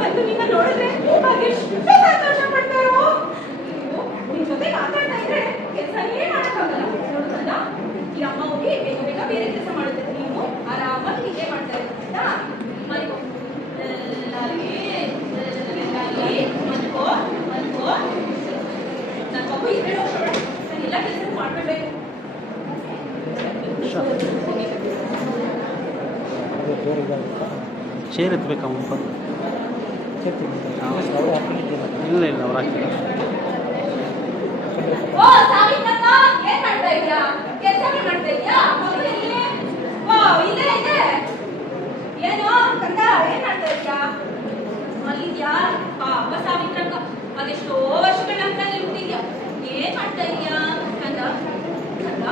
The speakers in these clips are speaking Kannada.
ಬಂದು ನಿನ್ನ ನೋಡಿದ್ರೆ ಅದೆಷ್ಟು ಸಂತೋಷ ಪಡ್ತಾರೋ. ನಿನ್ ಜೊತೆ ಮಾತಾಡ್ತಾ ಇದ್ರೆ ಕೆಲಸನೇ ಮಾಡಕ್ಕಾಗಲ್ಲ. ನೋಡುತ್ತಲ್ಲ, ಈ ಅಮ್ಮ ಹೋಗಿ ಬೇಗ ಬೇಗ ಬೇರೆ ಕೆಲಸ ಮಾಡುತ್ತೆ, ನೀನು ಆರಾಮಾಗಿ ಹೀಗೆ ಮಾಡ್ತಾ ಇರ್ತಾ ಮಲ್ಕೋ ಮಲ್ಕೋ ಮಲ್ಕೋ. ನನ್ನ ಮಗು ಇದ್ರೆ ನಾನು ಎಲ್ಲ ಕೆಲಸ ಮಾಡ್ಬಿಡ್ಬೇಕು. ಶೇರ್ ಎತ್ತಬೇಕಾ ಬಂದು ಇಲ್ಲ ಇಲ್ಲ ಅವ್ರು ಹಾಕಿಲ್ಲ. ಓ ಸಾವಿತ್ರಕ್ಕ, ಏನ್ ಮಾಡ್ತಾ ಇದ್ಯಾ? ಕೆಲಸ ಮಾಡ್ತಾ ಇದ್ಯಾ? ಓ ಇಲ್ಲೇ ಇದೆ. ಏನು ಕಂದ, ಏನ್ ಮಾಡ್ತಾ ಇದ್ಯಾ? ಅಲ್ಲಿದ್ಯಾ? ಪಾಪ ಸಾವಿತ್ರಕ್ಕ, ಅದೆಷ್ಟೋ ವರ್ಷಗಳ ನಂತರ ನೀನು ಹುಟ್ಟಿದ್ಯಾ. ಏನ್ ಮಾಡ್ತಾ ಇದ್ಯಾ ಕಂದ? ಕಂದ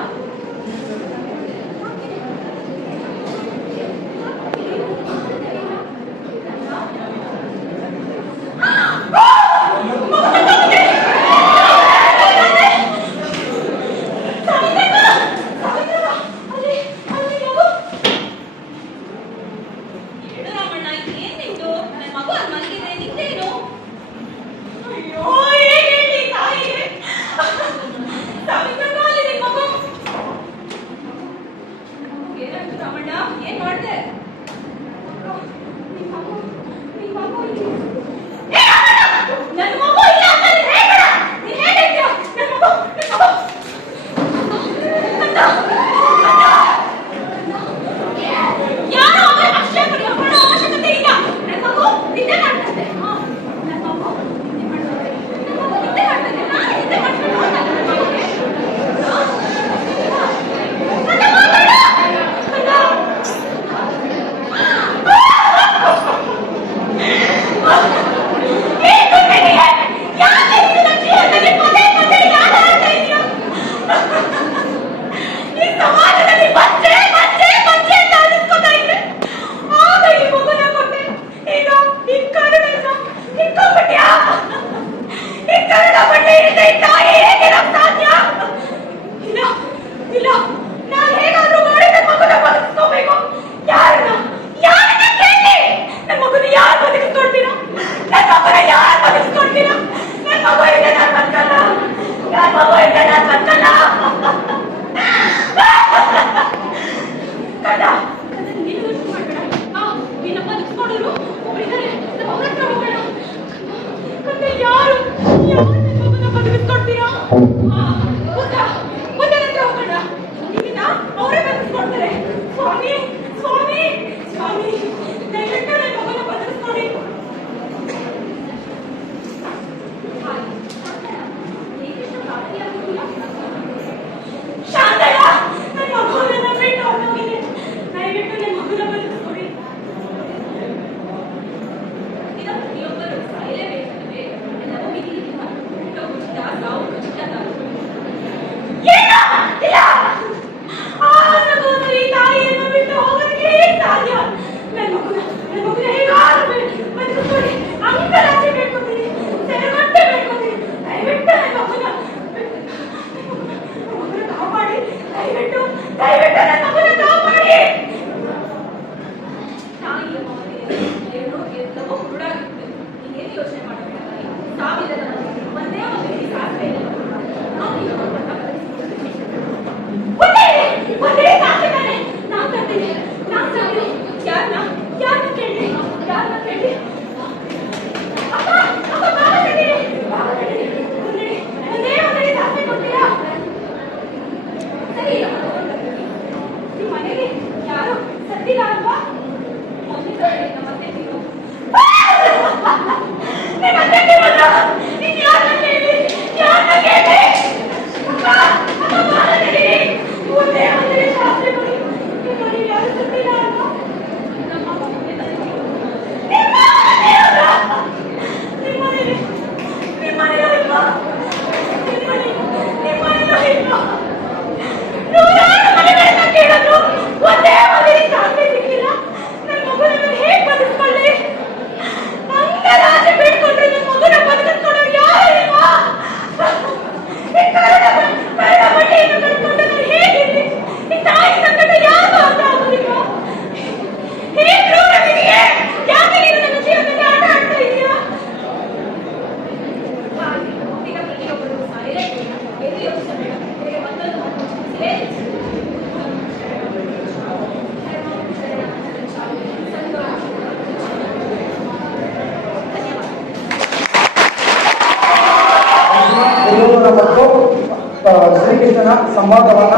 ವಿಚಾರವನ್ನು ಮತ್ತು ಶ್ರೀಕೃಷ್ಣನ ಸಂವಾದವನ್ನ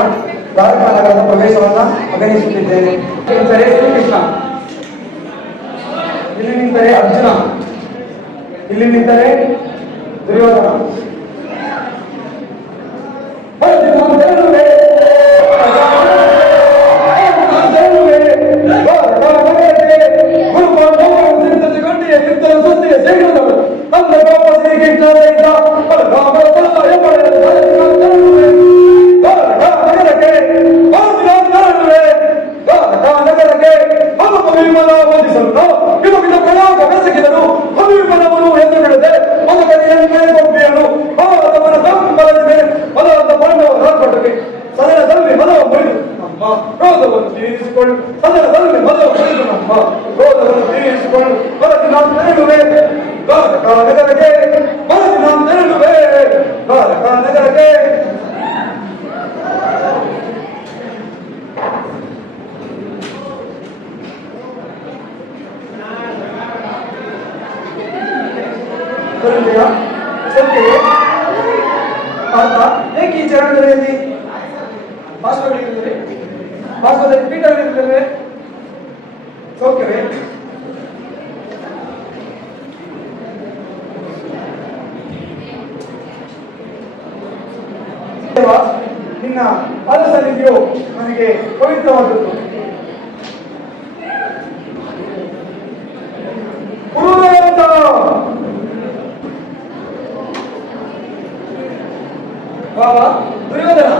ದ್ವಾರಕಾ ನಗರದ ಪ್ರವೇಶವನ್ನ ಅಗಣಿಸುತ್ತಿದ್ದೇನೆ. ನಿಂತರೆ ಶ್ರೀಕೃಷ್ಣ, ಇಲ್ಲಿ ನಿಂತರೆ ಅರ್ಜುನ, ಇಲ್ಲಿ ನಿಂತರೆ ದುರ್ಯೋಧನ. ಏಕೆ ಈ ಚರಣದಲ್ಲಿ ಭಾಷಣದಲ್ಲಿ ಪೀಠಗಳಿರುತ್ತವೆ? ಸೌಖ್ಯವೇ? ನಿನ್ನ ಪಾದಸನ್ನಿಧಿಯು ನನಗೆ ಪವಿತ್ರವಾದದ್ದು. ಬಾಬಾ ದುರ್ಯೋಧನ,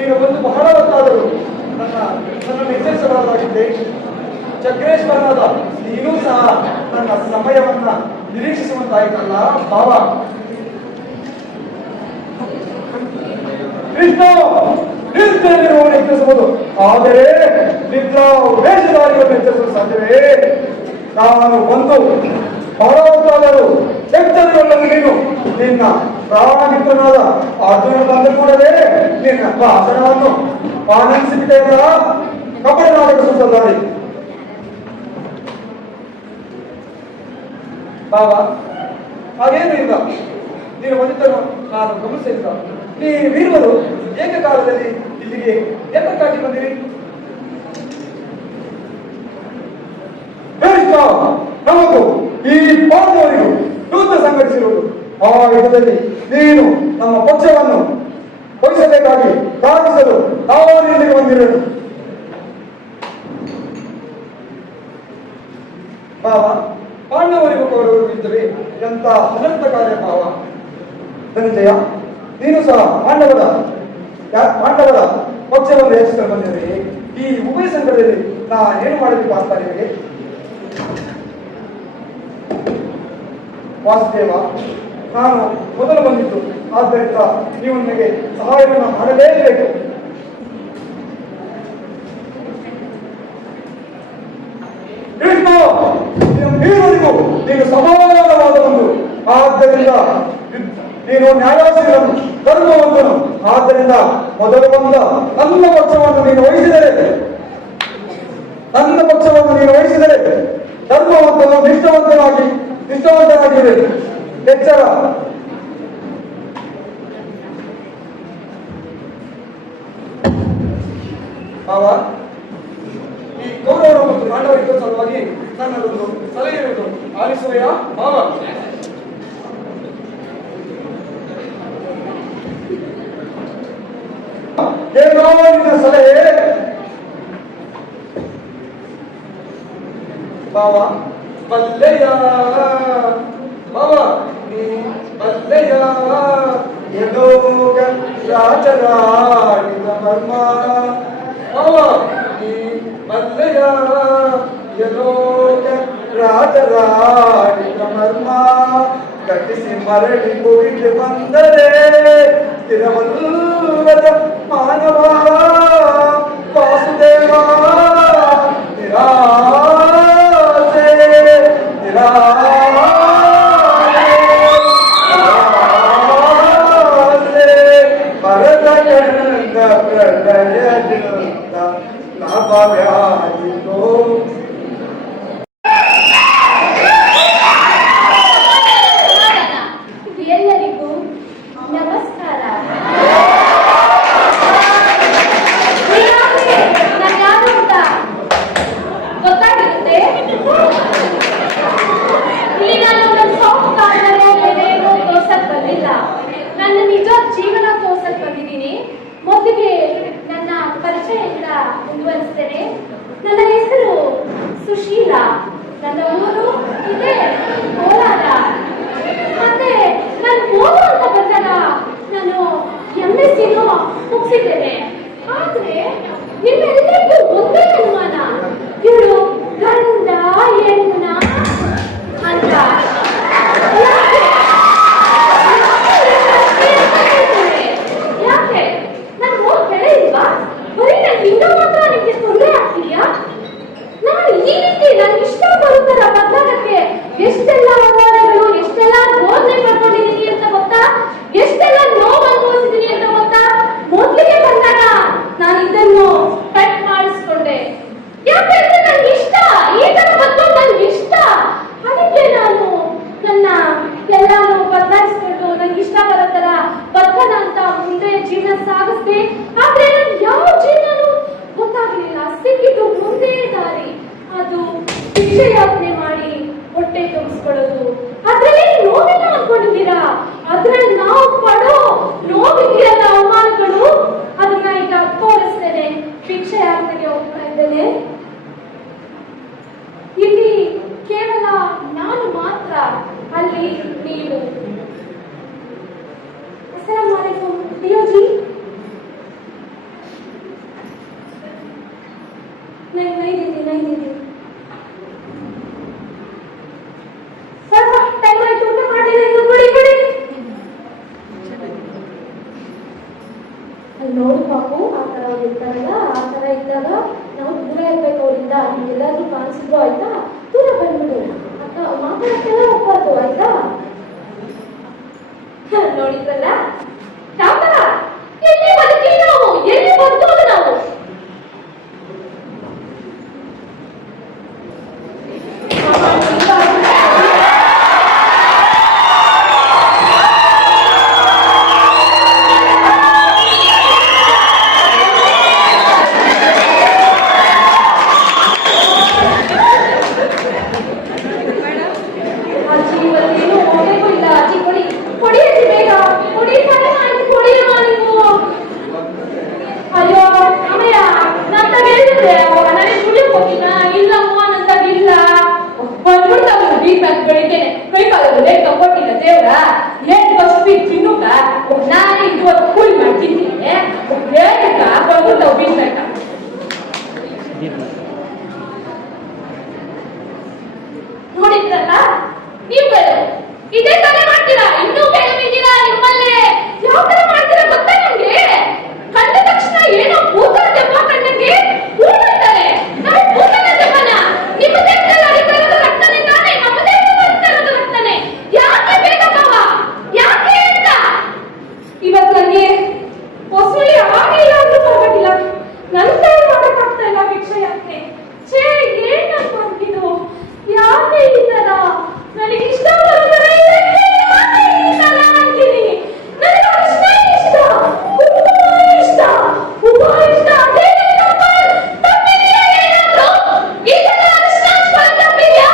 ಈಗ ಬಂದು ಬಹಳ ಹೊತ್ತಾದರೂ ನನ್ನನ್ನು ಎಚ್ಚರಿಸಬಾರದಾಗಿದ್ದೆ. ಚಕ್ರೇಶ್ವರನಾದ ನೀನೂ ಸಹ ನನ್ನ ಸಮಯವನ್ನ ನಿರೀಕ್ಷಿಸುವಂತಾಯ್ತಲ್ಲ ಬಾಬಾ. ಕೃಷ್ಣ ನಿಂತಿರುವವನು ಎಚ್ಚರಿಸಬಹುದು, ಆದರೆ ನಿದ್ರಾ ವೇಷಧಾರಿಯನ್ನು ಎಚ್ಚರಿಸಲು ಸಾಧ್ಯವೇ? ನಾನು ಬಂದು ಬಹಳ ಹೊತ್ತಾದರೂ ಎಚ್ಚರಿಕೊಳ್ಳಲು ನೀನು ನಿನ್ನ ಪ್ರಾಣಮಿತ್ರನಾದ ಅರ್ಜುನ ಬಂದ ಕೂಡಲೇ ನಿನ್ನ ಭಾಷಣವನ್ನು ಆನಂದಿಸಿಬಿಟ್ಟೆಲ್ಲ ಕಪಟ ನಾಟಕ ಸುತ್ತಲಾರಿ. ಬಾಬಾ ಹಾಗೇನು ಇಲ್ಲ, ನೀನು ಬಂದಿದ್ದನ್ನು ನಾನು ಗಮನಿಸಿಲ್ಲ. ನೀ ವೀರರು ಏಕಕಾಲದಲ್ಲಿ ಇಲ್ಲಿಗೆ ಏಕಕ್ಕಾಗಿ ಬಂದಿರಿ? ನಮಗೂ ಈ ಪಾಂಡವರಿಗೂ ಯುದ್ಧ ಸಂಘಟಿಸಿರುವುದು. ಆ ಯುದ್ಧದಲ್ಲಿ ನೀನು ನಮ್ಮ ಪಕ್ಷವನ್ನು ವಹಿಸಬೇಕಾಗಿ ಸಾಧಿಸಲು ನಾವು ಇಲ್ಲಿಗೆ ಬಂದಿರೋದು. ಭಾವ, ಪಾಂಡವರಿಗೂ ಕೌರವರಿಗೂ ಯುದ್ಧವೇ ಎಂತ ಅನಂತ ಕಾರ್ಯ ಭಾವ. ಧನಂಜಯ, ನೀನು ಸಹ ಪಾಂಡವರ ಪಕ್ಷವನ್ನು ಹೆಚ್ಚಿಸಲು ಬಂದಿರುವೆ. ಈ ಉಭಯ ಸಂಘದಲ್ಲಿ ಏನು ಮಾಡಬೇಕು ಅಂತ ನಿಮಗೆ? ವಾಸುದೇವ, ನಾನು ಮೊದಲು ಬಂದಿದ್ದು, ಆದ್ದರಿಂದ ನೀವು ನನಗೆ ಸಹಾಯವನ್ನು ಮಾಡಲೇಬೇಕು. ಕೃಷ್ಣ, ವೀರರಿಗೂ ನೀನು ಸಮಾನವಾದ ಒಂದು, ಆದ್ದರಿಂದ ನೀನು ನ್ಯಾಯಾಧೀಶರನ್ನು ಧರ್ಮವಂತನು. ಆದ್ದರಿಂದ ಮೊದಲು ಬಂದ ನನ್ನ ಪಕ್ಷವನ್ನು ನೀನು ವಹಿಸಿದರೆ ಧರ್ಮವಂತನು ನಿಷ್ಠಾವಂತನಾಗಿವೆ. ಎಚ್ಚರ. ಭಾವ, ಈ ಕೌರವರು ಮತ್ತು ಪಾಂಡವರಿಗೂ ಸಲುವಾಗಿ ನನ್ನದೊಂದು ಸಲಹೆ ಇರುವುದು, ಆಲಿಸುವೆಯಾ ಭಾವ? ಏನೋ ನಿನ್ನ ಸಲಹೆ ಬಾವ? ಬಲ್ಲೆಯ ಬಾವ, ನೀ ಬಲ್ಲೆಯ ಯಲೋಕ ರಾಜರಾಡಿದ ಮರ್ಮ. ಬಾವ, ನೀ ಬಲ್ಲೆಯ ಯಲೋಕ ರಾಜರಾಡಿದ ಮರ್ಮ. ಕಟ್ಟಿಸಿ ಮರಳಿ ಹೋಗಿ ಬಂದರೆ ಸ್ಥಿರವಲ್ಲದ ಮಾನವ ವಾಸುದೇವ. ಎಲ್ಲರಿಗೂ ನಮಸ್ಕಾರ. ಮುಂದುವರಿಸ್ತೇನೆ. ನನ್ನ ಹೆಸರು ಸುಶೀಲಾ. ನನ್ನ ಊರು ಇದೆ ಕೋಲಾರ. ಮತ್ತೆ ನಾನು ಓದುವಂತ ಬಂದಾಗ ನಾನು MSc ಮುಗಿಸಿದ್ದೇನೆ. ಆದ್ರೆ ನಿಮ್ಮೆಲ್ಲರಿಗೂ ಒಂದೇ ಅನುಮಾನ, ಇವಳು ಗಂಡ ಹೆಣ್ಣ ಅಂತ. ಯಾಕೆ ನಾನು ಓದ್ ಬೆಳೆಯಿಲ್ವಾ? ಬರೀ ನಾನು ಹಿಂಗ ಮಾತ್ರ ನಿಮ್ಗೆ ತೊಂದರೆ ಆಗ್ತೀಯಾ? ನಾನು ಈ ರೀತಿ ನನ್ಗೆ ಇಷ್ಟ ಬರುತ್ತರ ಬದಲಾಗಕ್ಕೆ ಎಷ್ಟೆಲ್ಲ ಅವಮಾನಗಳು, ಎಷ್ಟೆಲ್ಲ ಬೋಧನೆ ಪಡ್ಕೊಂಡಿದ್ದೀನಿ ಅಂತ ಗೊತ್ತಾ? ಎಷ್ಟೆಲ್ಲ ನೋವು ಅನುಭವಿಸಿದ್ದೀನಿ ಅಂತ ಗೊತ್ತಾ? ಮೊದಲಿಗೆ ಬಂದಾಗ ನಾನು ಇದನ್ನು ಕಟ್ ಮಾಡಿಸ್ಕೊಂಡೆ. ಯಾಕಂದ್ರೆ ನನ್ಗೆ ಇಷ್ಟ, ಈ ತರ ಬದುಕೋದು ನನ್ಗೆ ಇಷ್ಟ. ಅದಕ್ಕೆ ನಾನು ನನ್ನ ಎಲ್ಲಾನು ಬದಲಾಯಿಸ್ಕೊಂಡು ನನ್ಗೆ ಇಷ್ಟ ಬರೋ ತರ ಬದುಕೋಣ ಅಂತ ಮುಂದೆ ಜೀವನ ಸಾಗಿಸ್ದೆ. ಆದ್ರೆ ನನ್ಗೆ ಯಾವ ಜೀವನನೂ ಗೊತ್ತಾಗ್ಲಿಲ್ಲ. ಸಿಕ್ಕಿದ್ದು ಮುಂದೆ ದಾರಿ, ಅದು ಭಿಕ್ಷೆ ಯಾಚನೆ ಮಾಡಿ ಹೊಟ್ಟೆ ತುಂಬಿಸ್ಕೊಳ್ಳೋದು. ಅದ್ರಲ್ಲಿ ನೋವಿಲ್ಲ ಅನ್ಕೊಂಡಿದ್ದೀರಾ? ಅದ್ರಲ್ಲಿ ನಾವು ಪಡೋ ನೋವಿದೆಯಲ್ಲ, ಅವಮಾನಗಳು, ಅದನ್ನ ಈಗ ತೋರಿಸ್ತೇನೆ. ಭಿಕ್ಷೆ ಯಾಚನೆಗೆ ಹೋಗ್ತಾ ಇದ್ದೇನೆ. ಇಲ್ಲಿ ಕೇವಲ ನಾನು ಮಾತ್ರ, ಅಲ್ಲಿ ನೀವು. अस्सलाम वालेकुम डियो जी। नहीं दीदी ಸ್ವಲ್ಪ ಟೈಮ್ ಆಯ್ತು, ಊಟ ಮಾಡಿಲ್ಲ ಇನ್ನು. ಕೊಡಿ ಅಲ್ಲಿ ನೋಡು ಪಾಪು, ಆ ತರ ಇರ್ತಾರಲ್ಲ, ಆ ತರ ಇದ್ದಾಗ ನಾವು ದೂರ ಇರ್ಬೇಕು ಅವರಿಂದ. ನಿಮ್ಗೆಲ್ಲಾದ್ರೂ ಕಾಣಿಸಿದ್ರು ಆಯ್ತಾ, ದೂರ ಬಂದ್ಬಿಡು. ಅಕ್ಕ ಮಾತಾಡಕ್ಕೆಲ್ಲ ಹೋಗ್ಬಾರ್ದು ಆಯ್ತಾ? ನೋಡಿದ್ರಲ್ಲ ಟಾಪರ, ಎಲ್ಲಿ ಬದುಕಿ ನಾವು, ಎಲ್ಲಿ ಬದುಕೋದು ನಾವು? ನೋಡಿದ್ರಲ್ಲ ನೀವುಗಳು ಇದೇ ತರ ಮಾಡ್ತೀರಾ? ಇನ್ನೂ ಬೇಗ ನಿಮ್ಮಲ್ಲೇ ಯಾವ ತರ ಮಾಡ್ತೀರಾ ಗೊತ್ತಾ? ನಮ್ಗೆ ಕಂಡ ತಕ್ಷಣ ಏನೋ ಭೂತ ದೆವ್ವ ಕಂಡಂಗೆ ಓಡ್ತಾರೆ. ನಾವು ಭೂತನ ದೆವ್ವನ? ನಿಮ್ಮ ದೇಹದಲ್ಲಿ ಹರಿತಾ ಇರೋದು ರಕ್ತನೇ ತಾನೆ, ನಮ್ಮ ದೇಹದಲ್ಲಿ ಹರಿತಾ ಇರೋದು ರಕ್ತನೇ. ಯಾಕೆ ಬೇಗ ಭಾವ, ಯಾಕೆ ಅಂತ ಇವತ್ತು ನನಗೆ ಹೊಸಳಿ ಆಗಿಲ್ಲ ಅಂದ್ರೂ ಪರವಾಗಿಲ್ಲ, ನನ್ನ ಕೈ ಮಾಡೋಕ್ಕಾಗ್ತಾ ಇಲ್ಲ ಭಿಕ್ಷೆ ಯಾಕೆ? ಛೇ, ಏನ್ ಅನ್ಕೊಂಡಿದ್ದು? ಯಾಕೆ ಈ ತರ ನನಗೆ ಇಷ್ಟ ಬರೋದರ ಅಂತೀನಿ. ನನಗೆ ಅಷ್ಟ ಇಷ್ಟ, ಇಷ್ಟ ಅದೇ ಈ ತರ ಅಷ್ಟ ತಪ್ಪಿದ್ಯಾ?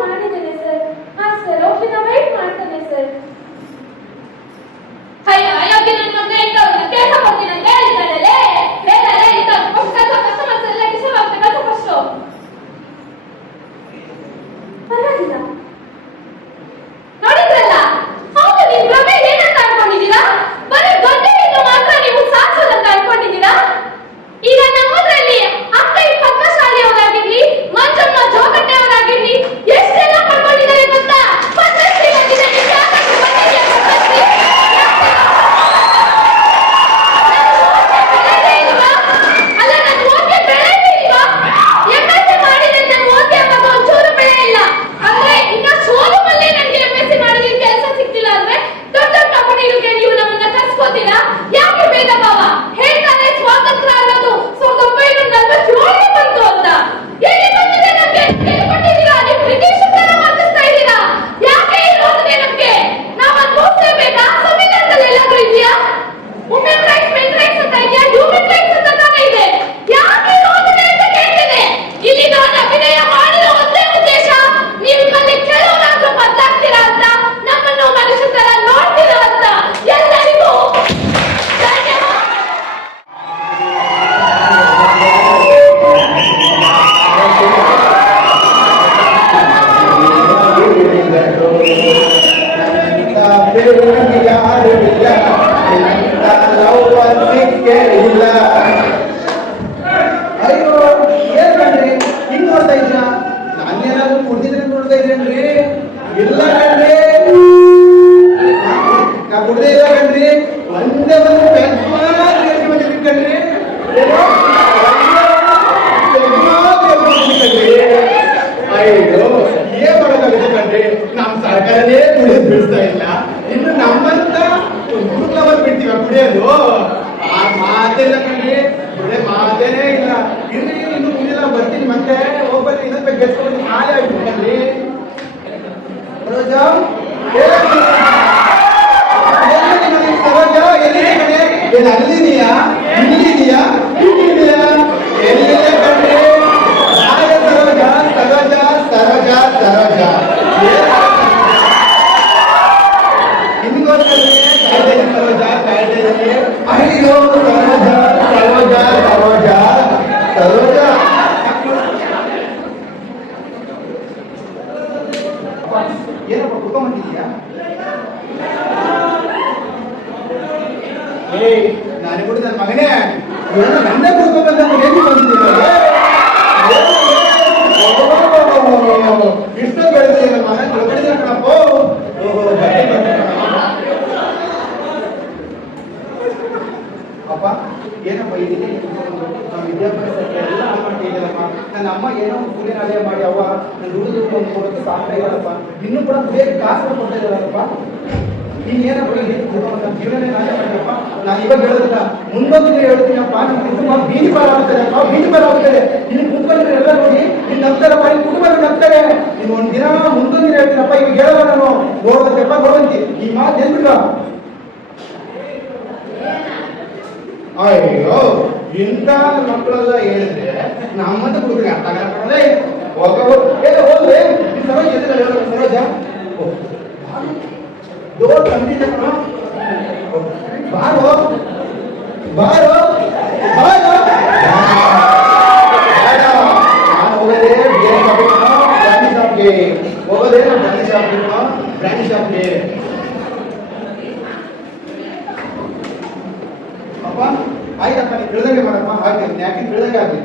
ಮಾಡಿದ್ದೇನೆ ಸರ್. ಹಾ ಸರ್, ಓಕೆ, ನಾ ವೇಟ್ ಮಾಡ್ತೇನೆ ಸರ್. ಏನ್ ಕಣ್ರಿ ಹಿಂಗ್ ನೋಡ್ತಾ ಇದ್ರ? ನಾನೇನಾದ್ರು ಕುಡ್ದಿದ್ರೆ ನೋಡ್ತಾ ಇದ್ರೇನ್ರಿ? ಇಲ್ಲ ಕಣ್ರಿ, ನಾ ಕುಡ್ದೇ ಇಲ್ಲ ಕಣ್ರಿ. ಒಂದೇ ಒಂದು ಪೆಗ್ ಮಾತ್ರ ಎತ್ತಿ ಬಂದಿದ್ದೀನಿ ಕಣ್ರಿ. ಅಯ್ಯೋ ಏನ್ ಮಾಡೋಕ್ಕಾಗುತ್ತೆ ಕಣ್ರಿ, ನಮ್ ಸರ್ಕಾರನೇ ಕುಡಿಯೋದು ಬಿಡಿಸ್ತಾ ಇಲ್ಲ. ಇನ್ನು ನಮ್ಮಂತ ಹುಡುಕ್ಲವರ್ ಬಿಡ್ತೀವ ಕುಡಿಯೋದು? ಆ ಮಾತೆಲ್ಲ ಕಣ್ರಿ, ಕುಡಿಯೋ ಮಾತೇನೇ ಇಲ್ಲ. ಇನ್ನು ಇನ್ನು ಮುಂದಿನ ಬರ್ತೀನಿ, ಮತ್ತೆ ಹೋಗ್ಬರ್ತೀನಿ, ಇನ್ನೊಂದು ಗೆಲ್ಸ್ಕೊಂಡು ಹಾಲೆ ಆಗ್ಬಿಟ್ಟು ಕಣ್ರಿ. ಸರೋಜಾ, ಸರೋಜಾ ಎಲ್ಲಿದೆ ಕಣೆ? ಏನು ಅಲ್ಲಿದೀಯಾ, ಇಲ್ಲಿದೀಯಾ, ಇಲ್ಲಿದೀಯಾ? ಎಲ್ಲಿದೆ ಕಣ್ರಿ? ಸರೋಜಾ ಸರೋಜಾ ಸರೋಜಾ ಸರೋಜಾ ನಿಮ್ಗೋಸ್ಕರ ಕಾಯ್ದೆ ಸರೋಜಾ, ಕಾಯ್ದೆ. ಅಯ್ಯೋ ಸರೋಜಾ ಸರೋಜಾ ಸರೋಜಾ ಸರೋಜಾ. ಏನಪ್ಪ ಕುತ್ಕೊಂಡ್ಬಂದಿದ್ಯಾ? ನಾನು ಕೂಡ ನನ್ನ ಮಗನೇ ನನ್ನೇ ಕುತ್ಕೊಂಡ್ಬಂದ ಹೇಗೆ ಬಂದಿದ್ದೀರ? ಇಷ್ಟ ಬೆಳೆದಿದೆ ನಮ್ಮ ಮನೆ ತಿಳ್ಕೊಂಡಿದ್ದೀರ ಕಣಪ್ಪ. ಅಪ್ಪ ಏನಪ್ಪ ಇದೀನಿ ವಿದ್ಯಾಭ್ಯಾಸಕ್ಕೆ ಎಲ್ಲ ಮಾಡ್ತಿದ್ದೀರಪ್ಪ. ನನ್ನ ಅಮ್ಮ ಏನೋ ಕೂಲಿ ನಾಳೆ ಮಾಡಿ ಅವ್ವ ನನ್ನ ದುಡಿದು ಒಂದು ಕೊಡೋದು ಸಾಕ್ತಾ ಇದ್ದಾರಪ್ಪ. ಇನ್ನೂ ಕೂಡ ಬೇಗ ಕಾಸು ಕೊಡ್ತಾ ಇದ್ದಾರಪ್ಪ. ನೀನ್ ಏನಪ್ಪ ನನ್ನ ಜೀವನನೇ ನಾಶ ಮಾಡಿದಪ್ಪ. ನಾನು ಇವಾಗ ಹೇಳೋದಿಲ್ಲ, ಮುಂದೊಂದು ಹೇಳ್ತೀನಪ್ಪ. ನಿಮ್ಮ ಕುಟುಂಬ ಬೀದಿ ಪಾರ ಆಗ್ತದೆಪ್ಪ, ಬೀದಿ ಪಾರ ಆಗ್ತದೆ. ಇಲ್ಲಿ ಕುತ್ಕೊಂಡ್ರೆ ಎಲ್ಲ ನೋಡಿ ನಿನ್ನ ನಂತರ ಮಾಡಿ ಕುಟುಂಬ ನಗ್ತಾರೆ. ನೀನು ಒಂದಿನ ಮುಂದೊಂದಿನ ಹೇಳ್ತೀನಪ್ಪ. ಇವಾಗ ಹೇಳೋಣ ನಾನು ಹೋಗಂತೆಪ್ಪ ಹೋಗಂತಿ ಈ ಮಾತು ನೆನ್ಬಿಡ. ಅಯ್ಯೋ ಇಂಥ ಮಕ್ಕಳೆಲ್ಲ ಹೇಳಿದ್ರೆ ನಮ್ಮಂತ ಹುಡುಗರಿಗೆ ಅರ್ಥ ಆಗಲ್ಲ. ಹೋದ್ರೆ ಸರೋಜ ಸರೋಜ ಡೋರ್ ಕಂಡಿದ್ದ ಕಣ. ಬಾರೋ ಬಾರೋ ಬಾರೋ. ನಾನು ಹೋಗೋದೇ ಬೇರೆ ಬ್ರಾಂಡಿ ಶಾಪ್ಗೆ ಹೋಗೋದೇ ಬ್ರಾಂಡಿ ಶಾಪ್ಗೆ ಬ್ರಾಂಡಿ ಶಾಪ್ಗೆ. ಅಪ್ಪ ಆಯ್ತಪ್ಪ, ನೀವು ತಿಳಿದಂಗೆ ಮಾಡಪ್ಪ. ಆಗ್ತೀನಿ ಯಾಕೆ ತಿಳಿದಂಗೆ ಆಗ್ಲಿ.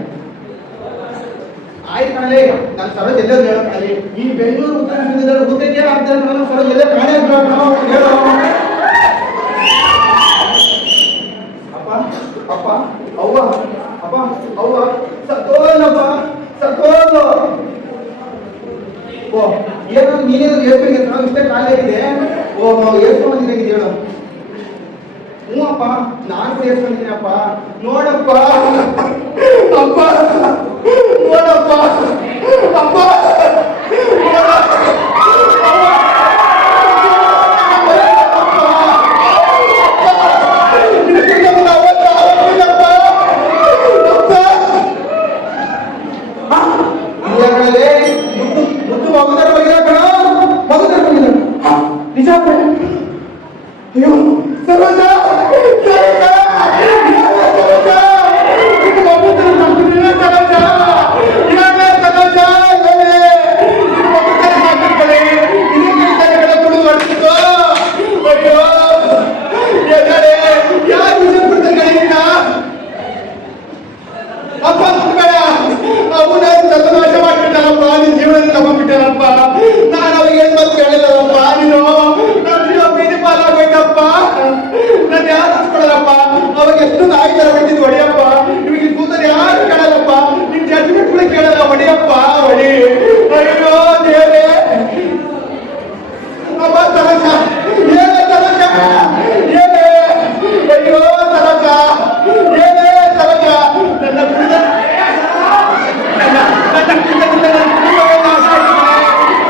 ಆಯ್ತು ಕಣಲೆ, ನಾನು ಸರೋಜ್ ಎಲ್ಲರೂ ಹೇಳೋ ಕಣಲಿ. ಈ ಬೆಂಗಳೂರು ಉತ್ತರ ಗೊತ್ತೈತೆ ಅಂತ ನಾನು ಸರೋಜ್ ಎಲ್ಲ ಕಾಣೆ ಹೇಳೋ. ಅಪ್ಪ ಅಪ್ಪ ಅವ್ವ ಅಪ್ಪ ಅವ್ವ ಸತ್ತೋಲ್ಲಪ್ಪ, ಸತ್ತೋಲ್ಲ. ಓ ಏನೋ ನೀನೇನು ಹೇಳ್ಬೇಕು ನಾವು ಇಷ್ಟೇ ಕಾಲೇ ಇದೆ. ಓ ಎಷ್ಟು ಮಂದಿ ಹೇಳು. ಹ್ಞೂ ಅಪ್ಪ, ನಾನು ಕೂಡ ಹೇಳ್ಕೊಂಡಿದ್ದೀನಪ್ಪ. ನೋಡಪ್ಪ ಅಪ್ಪ, ನೋಡಪ್ಪ ಅಪ್ಪ, ಮುದ್ದು ಮಗುದರ ಬಗ್ಗೆ ಕಣ, ಮಗುದರ ಬಗ್ಗೆ ನಿಜ. ಅಯ್ಯೋ ಸರೋಜ ನಾನು ಅವಾಗ ಏನ್ ಬಂದು ಹೇಳಿಲ್ಲಪ್ಪ. ನೀನು ನನ್ನ ಬೀದಿ ಪಾಲಾಗೋಯ್ತಪ್ಪ. ನನ್ನ ಯಾರು ಹಚ್ಕೊಡಲ್ಲಪ್ಪ. ಅವಾಗ ಎಷ್ಟು ನಾಯಿ ತರ ಬಿಟ್ಟಿದ್ದು ಹೊಡಿಯಪ್ಪ. ನಿಮಗೆ ಕೂತಲ್ಲಿ ಯಾರು ಕೇಳಲ್ಲಪ್ಪ. ನಿನ್ ಜಡ್ಜ್ಮೆಂಟ್ ಕೂಡ ಕೇಳಲ್ಲ. ಹೊಡಿಯಪ್ಪ ಹೊಡಿ. ಅಯ್ಯೋ ದೇವರೇ ಅಪ್ಪ. ತರಕ ಏನೇ ತರಕ ಏನೇ. ಅಯ್ಯೋ ತರಕ ಏನೇ ತರಕ. ನನ್ನ ಕುಡಿದ ನನ್ನ ಕುಡಿದ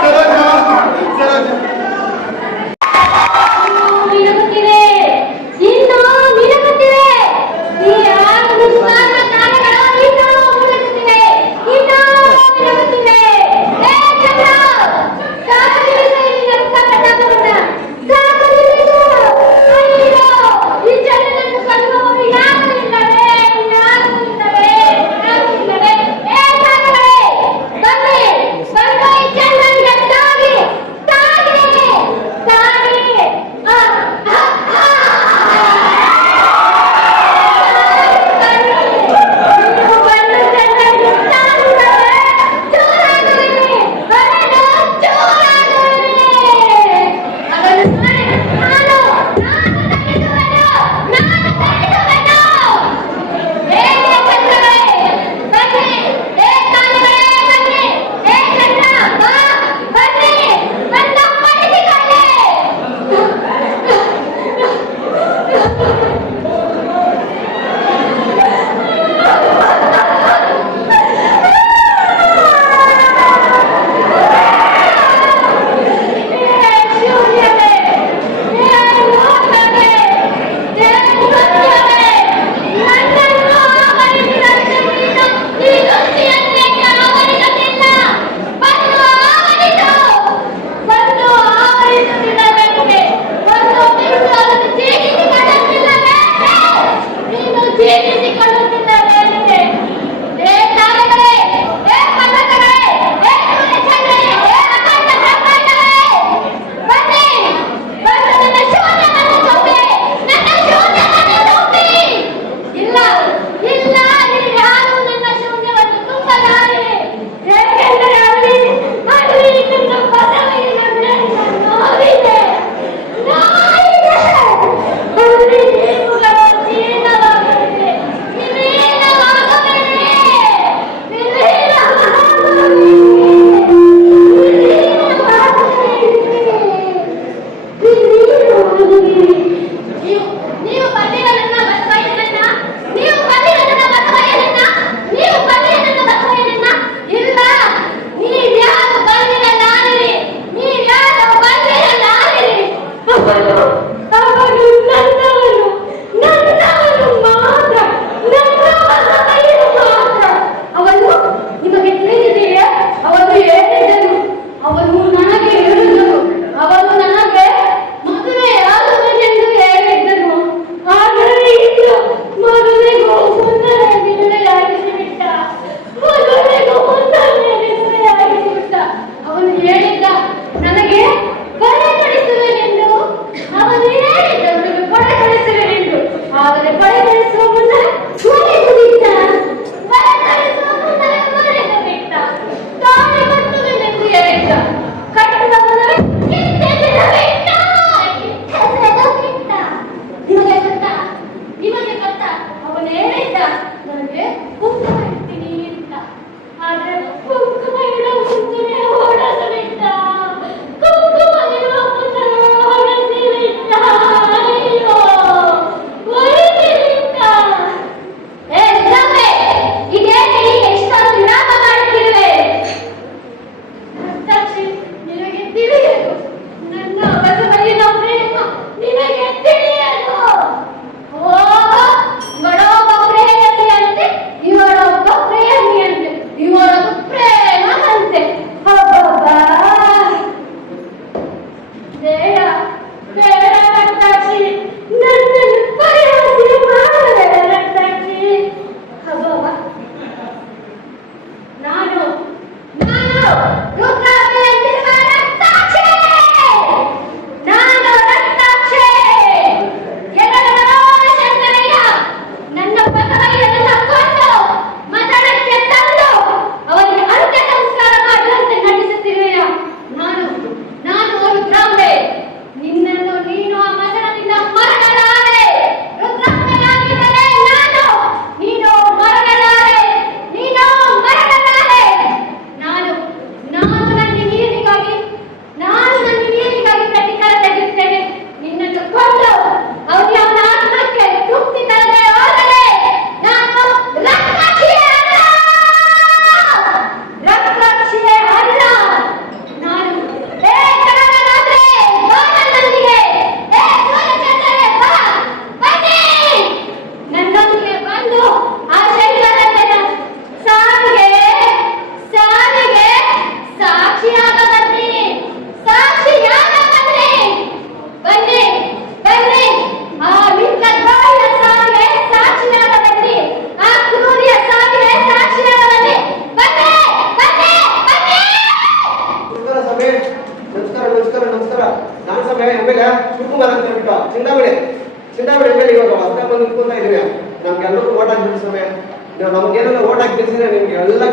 ಸರೋಜ ಸರೋಜ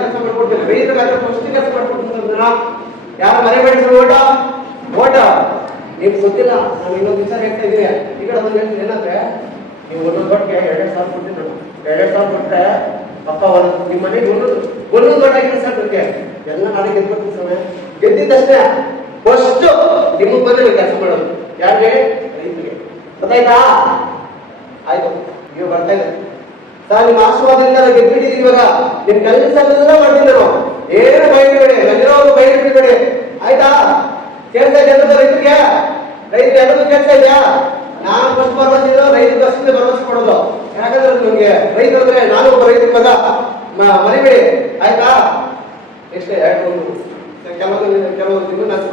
ಕೆಲಸ ಮಾಡ್ಕೊಡ್ತೀನಿ, ರೈತರಿಗಾದ್ರೆ ಫಸ್ಟ್ ಕೆಲಸ ಮಾಡ್ಕೊಡ್ತೀನಿ ಅದನ್ನ. ಯಾರು ಮರಿಬೇಡಿ ಸರ್, ಓಟ ನಿಮ್ಗೆ ಗೊತ್ತಿಲ್ಲ. ನಾನು ಇನ್ನೊಂದು ದಿವಸ ಹೇಳ್ತಾ ಇದ್ದೀನಿ, ಈ ಕಡೆ ಒಂದು ಹೇಳ್ತೀನಿ ಏನಂದ್ರೆ, ನೀವು ಒಂದೊಂದು ದೊಡ್ಡಗೆ 2,000 ಕೊಡ್ತೀನಿ ನಾನು. 2,000 ಕೊಟ್ಟರೆ ಅಪ್ಪ ನಿಮ್ಮ ಮನೆಗೆ ಒಂದೊಂದು ದೊಡ್ಡ ಆಗಿರೋ ಸರ್ ನನಗೆ ಎಲ್ಲ ನಾಳೆ ಗೆದ್ಬೇಕು ಸಮಯ. ಗೆದ್ದಿದ್ದಷ್ಟೇ ಫಸ್ಟ್ ನಿಮಗೆ ಬಂದ್ರೆ ಕೆಲಸ ಮಾಡೋದು ಯಾರಿಗೆ? ರೈತರಿಗೆ. ಗೊತ್ತಾಯ್ತಾ? ಆಯ್ತು, ನೀವು ಬರ್ತಾ ಇದೆ ಸರ್, ನಿಮ್ಮ ಆಶೀರ್ವಾದದಿಂದ ನಾವು ಗೆದ್ಬಿಟ್ಟಿದ್ದೀವಿ. ಇವಾಗ ನಿಮ್ ಕೆಲಸ ಮಾಡ್ತೀನಿ ನಾನು, ಏನು ಬಯಲಿಬೇಡಿ, ನಲ್ಲಿರೋರು ಬಯಲಿಬಿಡಿ. ಆಯ್ತಾ? ಕೇಳ್ತಾ ಇದ್ದ ರೈತರಿಗೆ, ರೈತರು ಎಲ್ಲರೂ ಕೇಳ್ತಾ ಇದೆಯಾ? ನಾನು ಫಸ್ಟ್ ಭರವಸೆ ರೈತರಿಗೆ ಅಷ್ಟೇ ಭರವಸೆ ಕೊಡೋದು. ಯಾಕಂದ್ರೆ ನಿಮ್ಗೆ ರೈತ ಅಂದ್ರೆ ನಾನು ಒಬ್ಬ ರೈತರ ಮಗ, ಮರಿಬೇಡಿ. ಆಯ್ತಾ? ಎಷ್ಟೇ ಕೆಲವೊಂದು ಇನ್ನೂ ನಷ್ಟ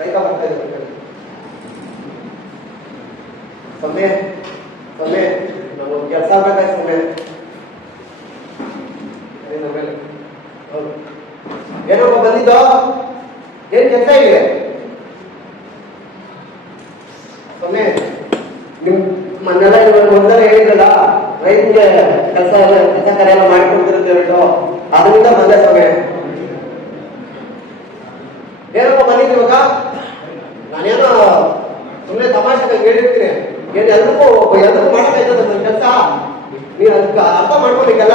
ರೈತ ಬರ್ತಾ ಇದ್ದಾರೆ. ಸಮಯ ನಾನು ಕೆಲಸ ಬೇಕಾಯ್ತು ಸಮಯ. ಹೌದು, ಏನಪ್ಪ ಬಂದಿದ್ದೋ? ಏನ್ ಕೆಲಸ ಇದೆ? ಸಮಯ ನಿಮ್ ಮನೆಲ್ಲ ಮೊದಲೇ ಹೇಳಿದ್ರಲ್ಲ, ರೈತರಿಗೆ ಕೆಲಸ ಕಾರ್ಯ ಎಲ್ಲ ಮಾಡಿಕೊಡ್ತಿರುತ್ತೆ ಹೇಳ್ಬಿಟ್ಟು, ಅದರಿಂದ ಬಂದ ಸಮಯ. ಏನಪ್ಪ ಬಂದಿದ್ದು ಇವಾಗ? ನಾನೇನೋ ಸುಮ್ಮನೆ ತಮಾಷೆ ಹೇಳಿರ್ತೀನಿ, ಏನ್ ಎಲ್ರಿಗೂ ಮಾಡಕ್ಕಾಯ್ತದ ನನ್ನ ಕೆಲಸ? ನೀನು ಅದಕ್ಕೆ ಅರ್ಥ ಮಾಡ್ಕೊಬೇಕಲ್ಲ.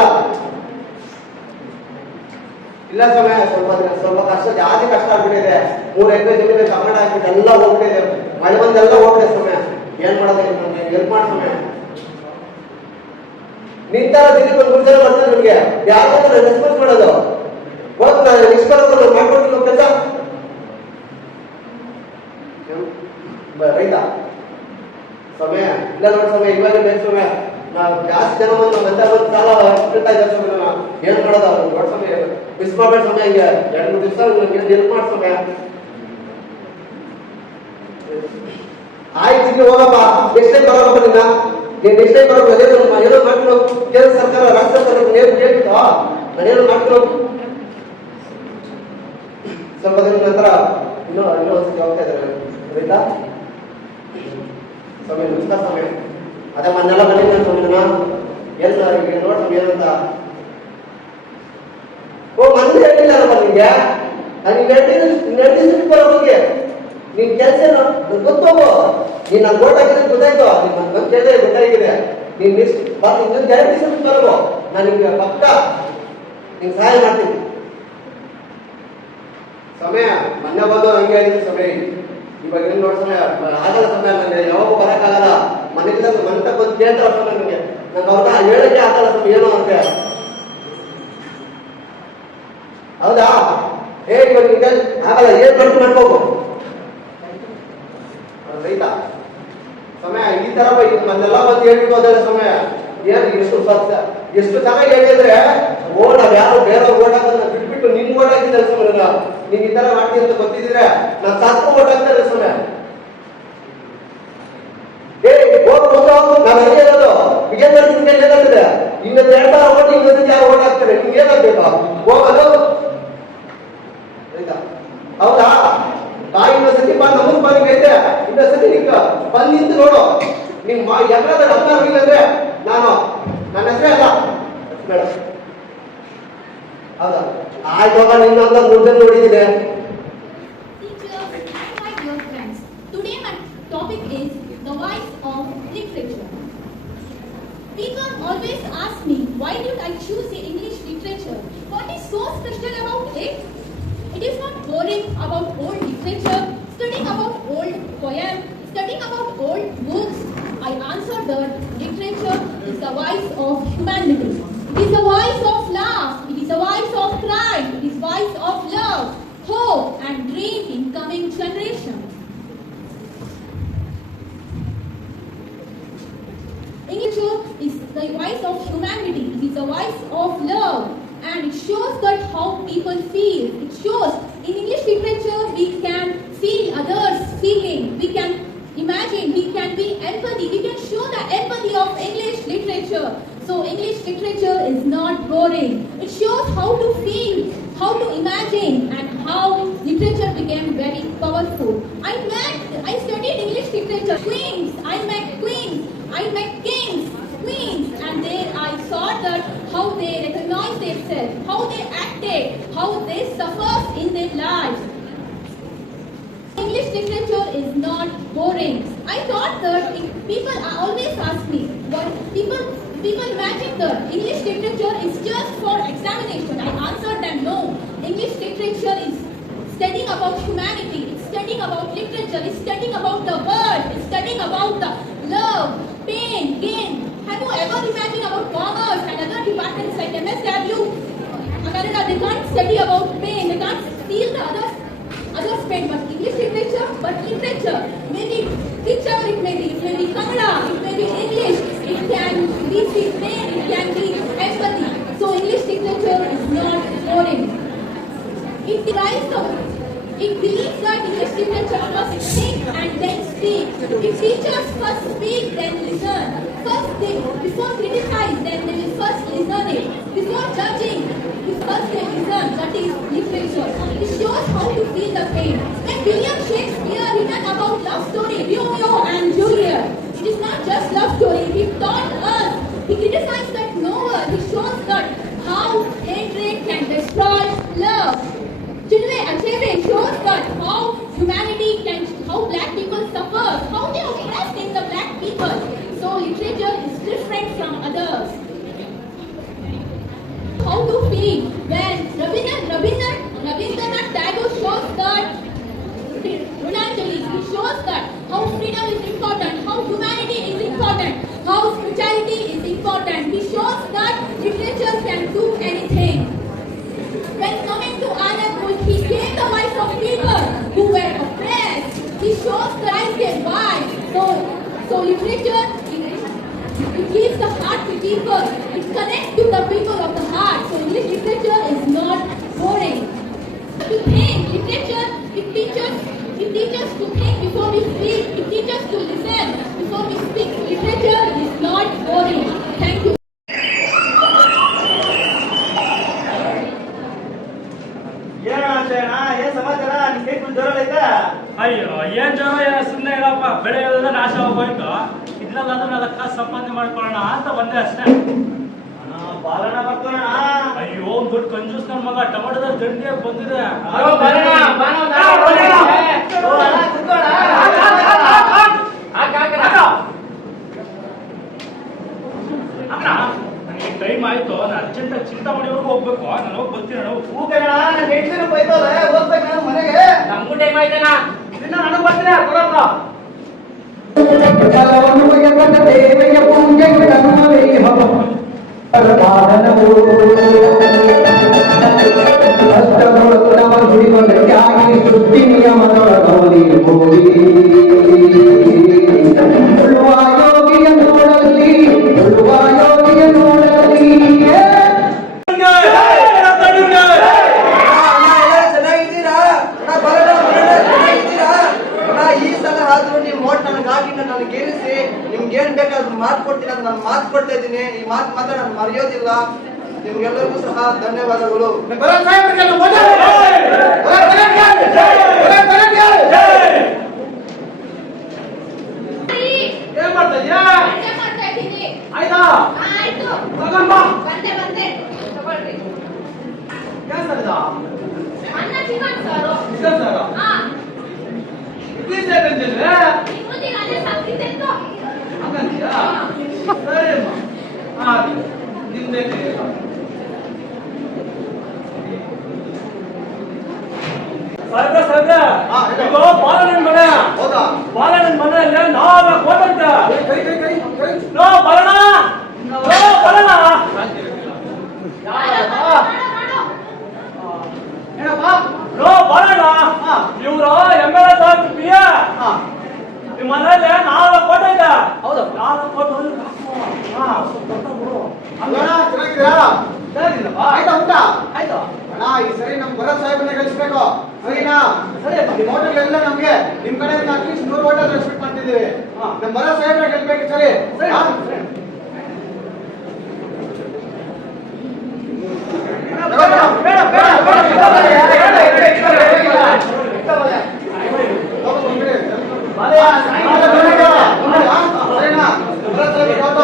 ಇಲ್ಲ ಸಮಯ, ಸ್ವಲ್ಪ ಕಷ್ಟ, ಜಾಸ್ತಿ ಕಷ್ಟ ಆಗ್ಬಿಟ್ಟಿದೆ. 3 ಎಕರೆ ಜಮೀನು ಟಮಾಟ ಹಾಕ್ಬಿಟ್ಟು ಎಲ್ಲ ಹೋಗ್ಬಿಟ್ಟಿದೆ, ಮಳೆ ಬಂದೆಲ್ಲ ಹೋಗ್ಬಿಟ್ಟೆ ಸಮಯ. ಏನ್ ಮಾಡೋದು? ಹೆಲ್ಪ್ ಮಾಡಿ ಸಮಯ. ನಿಂತಾರ ದಿನಕ್ಕೆ ಒಂದು 3 ಜನ ಬರ್ತಾರೆ ನಿಮ್ಗೆ, ಯಾರು ರೆಸ್ಪಾನ್ಸ್ ಮಾಡೋದು? ಹೋಗ್ ನಾನು ನಿಷ್ಕರ್ಮ ಮಾಡ್ಕೊಡ್ತೀನಿ ಕೆಲಸ. ರೈತ ಸಮಯ ಇಲ್ಲ ನೋಡಿ ಸಮಯ, ಇವಾಗ ಬೇಕು ಸಮಯ. ನಾವು ಜಾಸ್ತಿ ಜನ ಬಂದು ಸಾಲ ಇಡ್ತಾ ಇದ್ದಾರೆ ಸಮಯ. ಏನ್ ಮಾಡೋದು? ದೊಡ್ಡ ಸಮಯ ಮಿಸ್ ಮಾಡ್ಬೇಡ ಸಮಯ. ಈಗ 2-3 ದಿವಸ ಹೆಲ್ಪ್ ಮಾಡಿ ಸಮಯ. ಆಯ್ತು, ಇಲ್ಲಿ ಹೋಗಪ್ಪ. ಎಷ್ಟೇ ಬರೋಪ್ಪ ನೀನ್ ಎಷ್ಟೇ ಬರೋದು? ಏನೋ ಮಾಡ್ತಿರೋ ಕೇಂದ್ರ ಸರ್ಕಾರ, ರಾಜ್ಯ ಸರ್ಕಾರ ಹೇಳ್ಬಿಟ್ಟು ನಾನೇನೋ ಮಾಡ್ತಿರೋ. ಸ್ವಲ್ಪ ದಿನ ನಂತರ ಇನ್ನೂ ಒಂದ್ಸತಿ ಹೋಗ್ತಾ ಇದ್ದಾರೆ ರೈತ ಸಮಯ. ನುಸ್ತಾ ಸಮಯ ಅದೇ ಮನೆಲ್ಲ ಬಂದಿದ್ದ ಸಮಯನ ಎಲ್ಲ ನೋಡ್ತೀವಿ ಏನಂತ. ಓ, ಮಂದಿ ಹೇಳಿಲ್ಲಪ್ಪ ನಿಮ್ಗೆ, ನಡೆದಿದ್ದು ಬರೋ ಬಗ್ಗೆ ನಿನ್ ಕೆಲಸ ಗೊತ್ತೋಗು. ನೀನ್ ನಾನು ಓಟ್ ಹಾಕಿದ್ರೆ ಗೊತ್ತಾಯ್ತು, ನಿನ್ ಕೇಳಿದ್ರೆ ಗೊತ್ತಾಗಿದೆ. ನೀನ್ ಇನ್ನೊಂದು 2 ದಿವಸ ಬರಬೋ, ನಾನು ನಿಮ್ಗೆ ಪಕ್ಕ ನಿಂಗೆ ಸಹಾಯ ಮಾಡ್ತೀನಿ. ಸಮಯ ಮೊನ್ನೆ ಬಂದು ಹಂಗೆ ಹೇಳಿದ್ರು ಸಮಯ. ಇವಾಗ ಏನ್ ನೋಡ್ ಸಮಯ ಆಗಲ್ಲ ಸಮಯ. ನನಗೆ ಯಾವಾಗ ಬರಕ್ಕಾಗಲ್ಲ. ಮನೆಗೆ ಮನೆ ಬಂದು ಕೇಳ್ತಾರ ಸಮಯ. ನನಗೆ ಅವ್ರ ಹೇಳಕ್ಕೆ ಆಗಲ್ಲ ಸಮಯ ಏನೋ ಅಂತೆ. ಹೌದಾ? ಇವಾಗ ನಿಂಗೆ ಆಗಲ್ಲ, ಏನ್ ಮಾಡ್ಕೋಬೇಕು ರೈತ ಸಮಯ. ಈ ತರ ಮೊನ್ನೆಲ್ಲ ಬಂದು ಹೇಳ್ಬಿಟ್ಟು ಹೋದ ಸಮಯ. ಏನ್ ಎಷ್ಟು ಚೆನ್ನಾಗಿ ಹೇಳಿದ್ರೆ, ನಾವ್ ಯಾರು ಬೇರೆ ಓಟ್ ಹಾಕೋದನ್ನ ಬಿಟ್ಬಿಟ್ಟು ನಿಮ್ ಓಟ್ ಹಾಕಿದ್ದಾರೆ ಸಮಯ. ನೀನ್ ಈ ತರ ಮಾಡ್ತೀನಿ ಅಂತ ಗೊತ್ತಿದ್ರೆ ನಾನ್ ಸಾಕು ಓಟ್ ಹಾಕ್ತಾರೆ ಸಮಯ. ನಾವ್ ಹಂಗೆ ಹೇಳೋದು ಏನ್ ಮಾಡ್ತೀನಿ ಏನಾಗ್ತದೆ? ಇನ್ನೊಂದು 2 ತರ ಓಟ್ ಇನ್ನೊಂದು ಯಾರು ಓಟ್ ಹಾಕ್ತಾರೆ, ನಿಮ್ಗೆ ಏನಾಗ್ಬೇಕು? ಹೋಗೋದು ರೈತ. ಹೌದಾ? ಇನ್ನೊಂದ್ಸತಿ ನಮಗ್ ಬಂದೈತೆ, ಇನ್ನೊಂದ್ಸತಿ ನಿಂಗ ಬಂದ್ ನಿಂತು ನೋಡು. ನಿಮ್ ಎಲ್ಲಾದ್ರೂ ಅರ್ಥ ಆಗಿಲ್ಲ ಅಂದ್ರೆ ನಾನು ನನ್ನ ಹೆಸರೇ ಅಲ್ಲ ಬೇಡ. ಹೌದಾ? ಆಯ್ತು, ನಿನ್ನೊಂದು 3 ಜನ ನೋಡಿದ್ದೀನಿ. Today my topic is the voice of literature. People always ask me, why did I choose the English literature? What is so special about it? It is not boring about old literature, studying about old poems, studying about old books. I answer that literature is the voice of humanity. It is the voice of love. It is the voice of pride. It is the voice of love, hope and dream in coming generations. Literature is the voice of humanity. It is the voice of love, and it shows that how people feel. It shows in English literature we can feel others' feeling. We can imagine. We can be empathy. We can show the empathy of English literature. So English literature is not boring. It shows how to feel, how to imagine, and how literature became very powerful. I studied English literature. Queens. I met queens. I met kings, queens, and there I saw that how they recognize themselves, how they dictate how they suffer in their lives. English literature is not boring. I thought that people are always ask me what people imagine that English literature is just for examination. I answered them no. English literature is studying about humanity. It's studying about literature. It's studying about the world. It's studying about the love, pain, gain. Have you ever imagined about commerce and other departments like MSW? Canada, they can't study about pain. They can't feel the others pain. But English literature, maybe whichever it may be Kannada, it may be English. It can be pain. It can be empathy. So English literature is not boring. It believes that English literature must think and then speak. If teachers first speak, then listen. Before criticize, then they will first listen it. Before judging, first they listen. That is literature. It shows how to feel the pain. When William Shakespeare written about love story, Romeo and Juliet, it is not just love story. He taught us. He criticized that novel. He shows that how hatred can destroy love. Chinwe Achebe shows that how black people suffer, how they are oppressed in the black people. So literature is different from others. How to feel when Rabindranath Tagore shows that Unanjali, he shows that how freedom is important, how humanity is important, how spirituality is important. He shows that literature can do anything. When coming to Anandpur, he gave the voice of people who were oppressed. He shows the right and why. So literature, it gives the heart to people. It connects to the people of the heart. So English literature is not boring. To think, literature, it teaches to think before we speak. It teaches to listen before we speak. Literature is not boring. Thank you. ಅಯ್ಯೋ ಏನ್ ಜನ ಸುಮ್ಮನೆ ಇರಪ್ಪ, ಬೆಳೆ ಎಲ್ಲ ನಾಶ ಹೋಗೋಯ್ತು. ಇದ್ರಲ್ಲಾದ್ರೂ 4 ಕಾಸು ಸಂಪಾದನೆ ಮಾಡ್ಕೊಳ್ಳೋಣ ಅಂತ ಬಂದೆ ಅಷ್ಟೇ. ಬಾಲಣ್ಣ ಬರ್ತಾನ. ಅಯ್ಯೋ ದೊಡ್ಡ ಕಂಜೂಸ್ ನನ್ ಮಗ ಟೊಮೆಟೊದಲ್ಲಿ ಜಂಡಿ ಬಂದಿದೆ. ನನಗೆ ಟೈಮ್ ಆಯ್ತು, ನಾನು ಅರ್ಜೆಂಟ್ ಚಿಂತಾಮಣಿವರೆಗೂ ಹೋಗ್ಬೇಕು. ನಾನು ಹೋಗಿ ಬರ್ತೀನಿ. ಮನೆಗೆ ನಮಗೂ ಟೈಮ್ ಆಯ್ತೇನ, ಇನ್ನ ನನಗೆ ಬರ್ತೀನಿ. ಕೊಡಪ್ಪ ಸೃಷ್ಟಿ ನಿಯಮದೊಳಗೋಡಿ ಯೋಗಿಯ ನೋಡಲಿ ನಾನು ಗೆಲ್ಲಿಸಿ ನಿಮ್ಗೆ ಏನ್ ಬೇಕಾದ್ರೂ ಮಾಡ್ಕೊಡ್ತೀನಿ ಅಂತ ನಾನು ಮಾತು ಕೊಡ್ತಾ ಇದ್ದೀನಿ. ಈ ಮಾತು ಮಾತ್ರ ನಾನು ಮರೆಯೋದಿಲ್ಲ. ನಿಮ್ಗೆಲ್ಲರಿಗೂ ಸಹ ಧನ್ಯವಾದಗಳು. ಏನ್ ಮಾಡ್ತಾ ಇದ್ದೀರಾ? ಆಯ್ತಾ? ಆಯ್ತು. ತಗೊಂಡ್ಬಾ. ಬಂದೆ ತಗೊಳ್ರಿ. ಏನ್ ಸರಿದಾ? ಅನ್ನ ಚಿಕನ್ ಸಾರು. ಚಿಕನ್ ಸಾರು? ಹಾ. ಇಡ್ಲಿ ಸೇರ್ತಿಲ್ವೇ? ಇವತ್ತಿಗೆ ಅದೇ ಸಾಕಿದ್ದೆಂದು. ಹಂಗಂತೀಯಾ? ಸರಿ ಅಮ್ಮ. ಹಾ ನಿಮ್ದೇ ಸರ್ಗ ಈಗ ಬಾಲಣ್ಣನ ಮನೆ. ಹೌದಾ? ಬಾಲಣ್ಣನ ಮನೆಯಲ್ಲಿ 4 ಕೋಟಂತೆ. No Balanna, no Balanna. ಏನಪ್ಪ? ನೋ ಬಾಲಣ್ಣ, ಇವ್ರು MLA ಸಾಹೇಬ್ ಪ್ರಿಯ. ನಿಮ್ಮ ಮನೆಯಲ್ಲಿ 4 ಕೋಟೆ ಇದೆ. ಹೌದಾ? 4 ಕೋಟೆ. ಚೆನ್ನಾಗಿದ್ದೀರಾ? ಆಯ್ತಾ ಊಟ? ಆಯ್ತು ಅಣ್ಣ. ಈ ಸರಿ ನಮ್ ಭರತ್ ಸಾಹೇಬನ್ನ ಗೆಲ್ಸ್ಬೇಕು, ಸರಿನಾ? ಸರಿ. ನಿಮ್ ಹೋಟೆಲ್ ಎಲ್ಲ ನಮ್ಗೆ ನಿಮ್ ಕಡೆ ಅಟ್ಲೀಸ್ಟ್ 100 ಹೋಟೆಲ್ ರೆಸ್ಪೆಕ್ಟ್ ಮಾಡ್ತಿದ್ದೀವಿ. ನಮ್ ಭರತ್ ಸಾಹೇಬ್ನ ಗೆಲ್ಬೇಕು. ಸರಿ ಸರಿನಾ? ಭರತ್ ಸಾಹೇಬ್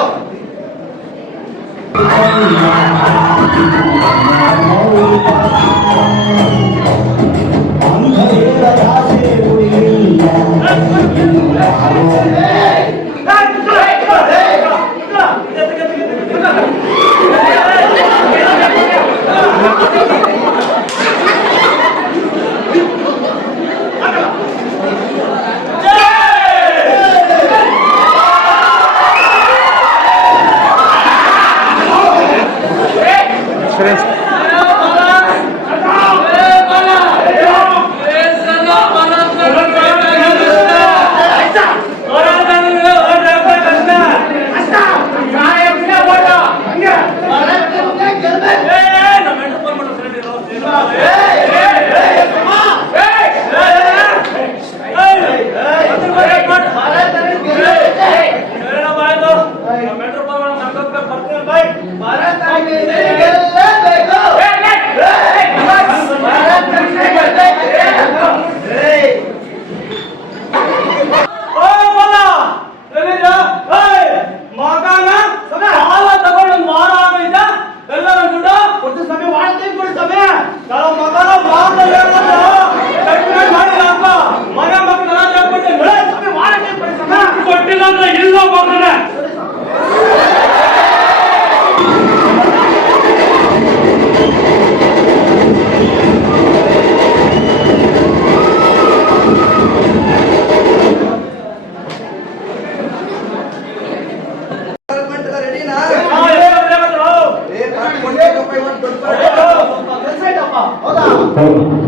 ಹೌದಾ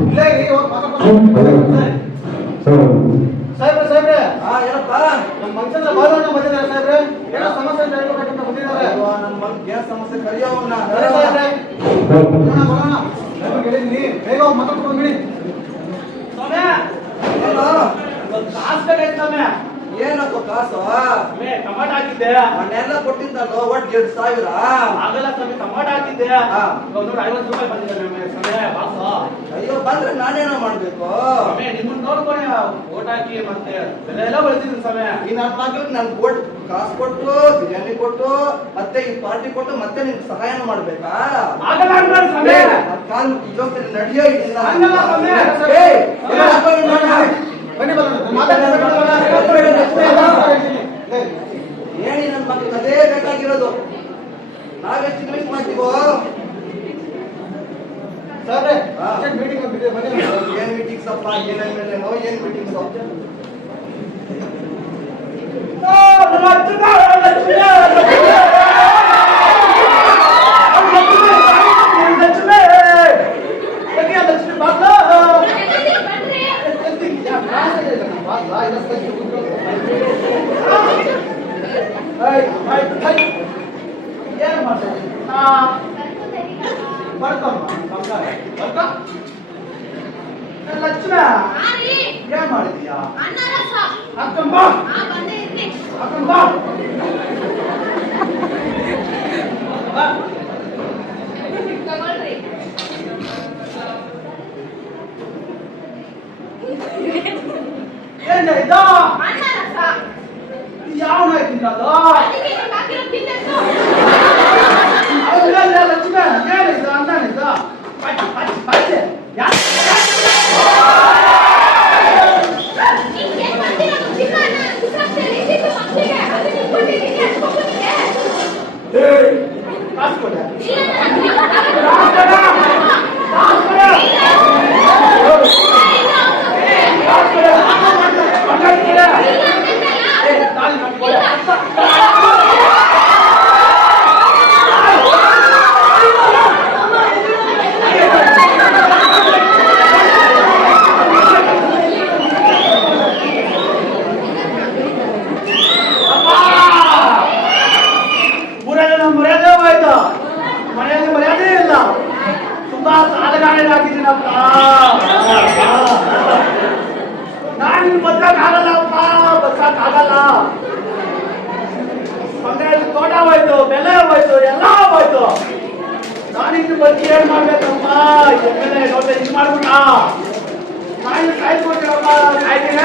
ಇಲ್ಲೇ ಇರಿ, ಹೋಗಿ ಮಾತಾಡ್ಕೊಂಡು ಸಾಹೇಬ್ರೆ ಏನಪ್ಪ ನಮ್ಮ ಮನುಷ್ಯನ ಬಾಲಣ್ಣ ಬಂದಿದ್ದಾರೆ ಸಾಹೇಬ್ರೆ. ಏನೋ ಸಮಸ್ಯೆ ಅಂತ ಹೇಳ್ಬೇಕಂತ ಬಂದಿದ್ದಾರೆ. ನನ್ನ ಮಗನಿಗೆ ಏನ್ ಸಮಸ್ಯೆ ಕರಿಯವನ್ನ ಸರಿ ಸಾಹೇಬ್ರೆ, ಬರೋಣ. ಸಾಹೇಬ್ರಿಗೆ ಹೇಳಿದ್ದೀನಿ, ಬೇಗ ಹೋಗಿ ಮಾತಾಡ್ಕೊಂಡು ಬಿಡಿ. ಕಾಸು ಬೇಕಾಯ್ತು ಸ್ವಾಮಿ. ಏನಪ್ಪ ಕಾಸು ಟಮಾಟ ಹಾಕಿದ್ದೆ. ಮನೆಲ್ಲ ಕೊಟ್ಟಿದ್ದಲ್ಲ ಒಟ್ಟು 2,000. ಆಗಲ್ಲ ಸ್ವಾಮಿ, ಟಮಾಟ ಹಾಕಿದ್ದೆ. ಹಾ. ಇವಾಗ ನೋಡಿ 50 ರೂಪಾಯಿ ಬಂದಿದೆ ಸ್ವಾಮಿ ಬಾಕ್ಸು. ಅಯ್ಯೋ ಬಂದ್ರೆ ನಾನೇನೋ ಮಾಡ್ಬೇಕು ಸ್ವಾಮಿ ನಿಮ್ಮನ್ನ ನೋಡ್ಕೊಂಡು ಓಟ್ ಹಾಕಿ ಮತ್ತೆ ಬೆಲೆ ಎಲ್ಲ ಬೆಳೆದಿದ್ದೀನಿ ಸ್ವಾಮಿ. ಈ ನನ್ನ ಮಗಳಿಗೆ ನನ್ ಕೊಟ್ಟು ಕಾಸು ಕೊಟ್ಟು ಬಿರಿಯಾನಿ ಕೊಟ್ಟು ಮತ್ತೆ ಈ ಪಾರ್ಟಿ ಕೊಟ್ಟು ಮತ್ತೆ ನಿನ್ಗೆ ಸಹಾಯನ ಮಾಡ್ಬೇಕಾ? ಆಗಲ್ಲ ಅನ್ಬೇಡ ಸ್ವಾಮಿ. ಕಾಲ್ ಜೋಗ್ತಾರೆ ನಡೆಯೋ ಇಲ್ಲ ಹಂಗಲ್ಲ ಸ್ವಾಮಿ. ಬನ್ನಿ ಬರೋಣ. ಮಾತಾಡ್ತೀನಿ. ಹೇಳಿ ನನ್ನ ಮಕ್ಕಳಿಗೆ ಅದೇ ಬೇಕಾಗಿರೋದು. ನಾವೆಷ್ಟು ಇನ್ವೆಸ್ಟ್ ಮಾಡ್ತೀವೋ. ಸಾಹೇಬ್ರೆ, ಹಾ. ಮೀಟಿಂಗ್ ಬಂದಿದೆ, ಬನ್ನಿ. ಏನ್ ಮೀಟಿಂಗ್ಸ್ ಅಪ್ಪ, ಏನ್ ಮೀಟಿಂಗ್ಸ್? ಲಕ್ಷ್ಮ ಏನ್ ಮಾಡಿದ್ಯಾ? ಅಕ್ಕಮ್ಮ ಅಕ್ಕಮ್ಮ ಏನ್ ಇದ ಯಾವನ ತಿನ್ನೋದು? ಅಲ್ಲ ಲಕ್ಷ್ಮ ಏನಿದ ಅನ್ನನಿದ ಮನೆಯಲ್ಲಿ ಮರ್ಯಾದೆ ಇಲ್ಲ. ತುಂಬಾ ಸಾಲಗಾರನಾಗಿದ್ದೀನಪ್ಪ. ನಾನು ಬದುಕಕ್ಕಾಗಲ್ಲಪ್ಪ, ಬದುಕಕ್ಕಾಗಲ್ಲ. ಮನೆಯಲ್ಲಿ ತೋಟ ಹೋಯ್ತು, ಬೆಲೆ ಹೋಯ್ತು, ಎಲ್ಲ ಹೋಯ್ತು. ನಾನಿನ್ನು ಬದುಕಿ ಏನ್ ಮಾಡ್ಬೇಕಪ್ಪ? ಎಮ್ಮೆಲೆ ನೋಡ್ದೆ ಇದು ಮಾಡ್ಬಿಟ್ಟ. ನಾನು ಕಾಯ್ಕೊಟ್ಟಿರಪ್ಪ, ಕಾಯ್ತೀನಿ.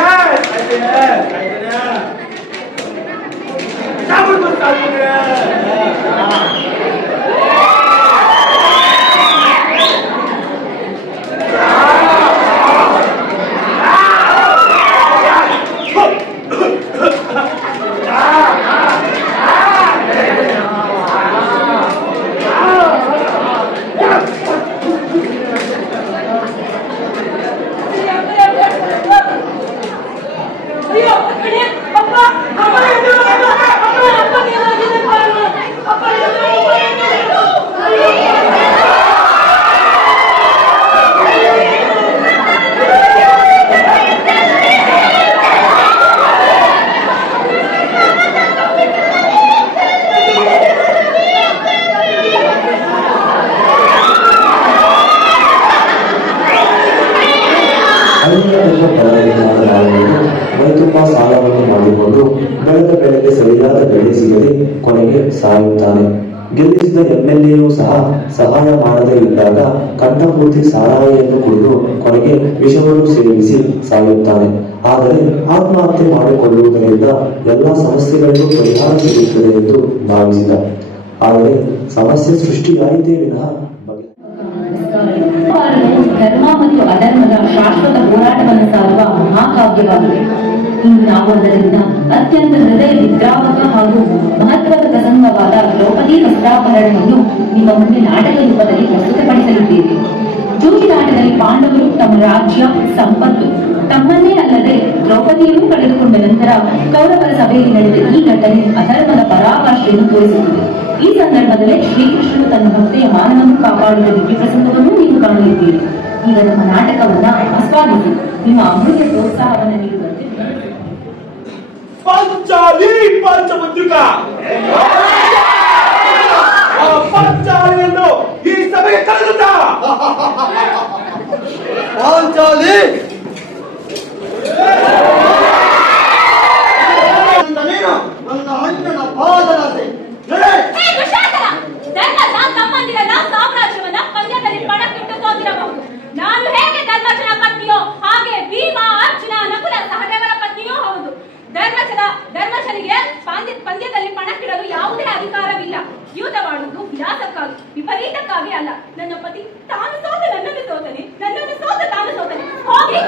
ರೈತಪ್ಪ ಸಾಲವನ್ನು ಮಾಡಿಕೊಂಡು ಬೆಳೆದ ಬೆಳೆಗೆ ಸರಿಯಾದ ಬೆಲೆ ಸಿಗದೆ ಕೊನೆಗೆ ಸಾಯುತ್ತಾನೆ. ಗೆಲ್ಲಿಸಿದ ಎಂಎಲ್ಎಯೂ ಸಹ ಸಹಾಯ ಮಾಡದೇ ಇದ್ದಾಗ ಕಂಠಪೂರ್ತಿ ಸಾರಾಯಿಯನ್ನು ಕುಡಿದು ಕೊನೆಗೆ ವಿಷವನ್ನು ಸೇವಿಸಿ ಸಾಯುತ್ತಾನೆ. ಆದರೆ ಆತ್ಮಹತ್ಯೆ ಮಾಡಿಕೊಳ್ಳುವುದರಿಂದ ಎಲ್ಲ ಸಮಸ್ಯೆಗಳಿಗೂ ಪರಿಹಾರ ಸಿಗುತ್ತದೆ ಎಂದು ಭಾವಿಸಿದ. ಆದರೆ ಸಮಸ್ಯೆ ಸೃಷ್ಟಿಯಾಯಿತೇ ವಿನಃ ಧರ್ಮ ಮತ್ತು ಅಧರ್ಮದ ಶಾಶ್ವತ ಹೋರಾಟವನ್ನು ಸಾರುವ ಮಹಾಕಾವ್ಯವಾಗಿದೆ. ಇಂದು ನಾವು ಅದರಿಂದ ಅತ್ಯಂತ ಹೃದಯ ವಿದ್ರಾವಕ ಹಾಗೂ ಮಹತ್ವದ ಪ್ರಸಂಗವಾದ ದ್ರೌಪದಿ ವಸ್ತ್ರಾಪಹರಣವನ್ನು ನಿಮ್ಮ ಮುಂದೆ ನಾಟಕ ರೂಪದಲ್ಲಿ ಪ್ರಸ್ತುತಪಡಿಸಲಿದ್ದೇವೆ. ಜೂಜಿನಾಟದಲ್ಲಿ ಪಾಂಡವರು ತಮ್ಮ ರಾಜ್ಯ, ಸಂಪತ್ತು, ತಮ್ಮನ್ನೇ ಅಲ್ಲದೆ ದ್ರೌಪದಿಯನ್ನು ಕಳೆದುಕೊಂಡ ನಂತರ ಕೌರವರ ಸಭೆಯಲ್ಲಿ ನಡೆದ ಈ ಘಟನೆ ಅಧರ್ಮದ ಪರಾಕಾಷ್ಠೆಯನ್ನು ತೋರಿಸುತ್ತದೆ. ಈ ಸಂದರ್ಭದಲ್ಲಿ ಶ್ರೀಕೃಷ್ಣನು ತನ್ನ ಭಕ್ತೆಯ ಮಾನವನ್ನು ಕಾಪಾಡುವ ದಿವ್ಯ ಪ್ರಸಂಗವನ್ನು ನೀವು ಕಾಣಲಿದ್ದೀರಿ. ಈಗ ನಮ್ಮ ನಾಟಕವನ್ನ ಆಸ್ವಾದಿಸಿ ನಿಮ್ಮ ಅಮೂಲ್ಯ ಪ್ರೋತ್ಸಾಹವನ್ನು ನೀಡುವಂತೆ ಪಾಂಚಾಲಿ ಪಂಚಮುದ್ರಿಕ ಪಾಂಚಾಲಿಯನ್ನು ಈ ಸಭೆಗೆ ಕರೆದುತ್ತ ಪಾಂಚಾಲಿ ನೀನು ನನ್ನ ಅಣ್ಣನ ಪಾದರಾಸೆ ನಡೆ. ಹೇ ದುಶ್ಯಾಸನ! ಧರ್ಮಜ ತಮ್ಮಂದಿರನ್ನ ಸಾಮ್ರಾಜ್ಯವನ್ನ ಪಂದ್ಯದಲ್ಲಿ ಪಣಕ್ಕಿಟ್ಟು ಸೋತಿರಬಹುದು. ನಾನು ಹೇಗೆ ಧರ್ಮಜನ ಪತ್ನಿಯೋ ಹಾಗೆ ಭೀಮ, ಅರ್ಜುನ, ನಕುಲ ಸಹದೇವರ ಪತ್ನಿಯೂ ಹೌದು. ಧರ್ಮಜನಿಗೆ ಪಂದ್ಯದಲ್ಲಿ ಪಣಕ್ಕಿಡಲು ಯಾವುದೇ ಅಧಿಕಾರವಿಲ್ಲ. ಯುದ್ಧವಾಡುವುದು ವಿಲಾಸಕ್ಕಾಗಿ, ವಿಪರೀತಕ್ಕಾಗಿ ಅಲ್ಲ. ನನ್ನ ಪತಿ ತಾನು ಸೋತ ನನ್ನನ್ನು ಸೋತನೆ, ನನ್ನನ್ನು ಸೋತ ತಾನು ಸೋತನೆ. ಹೋಗಿ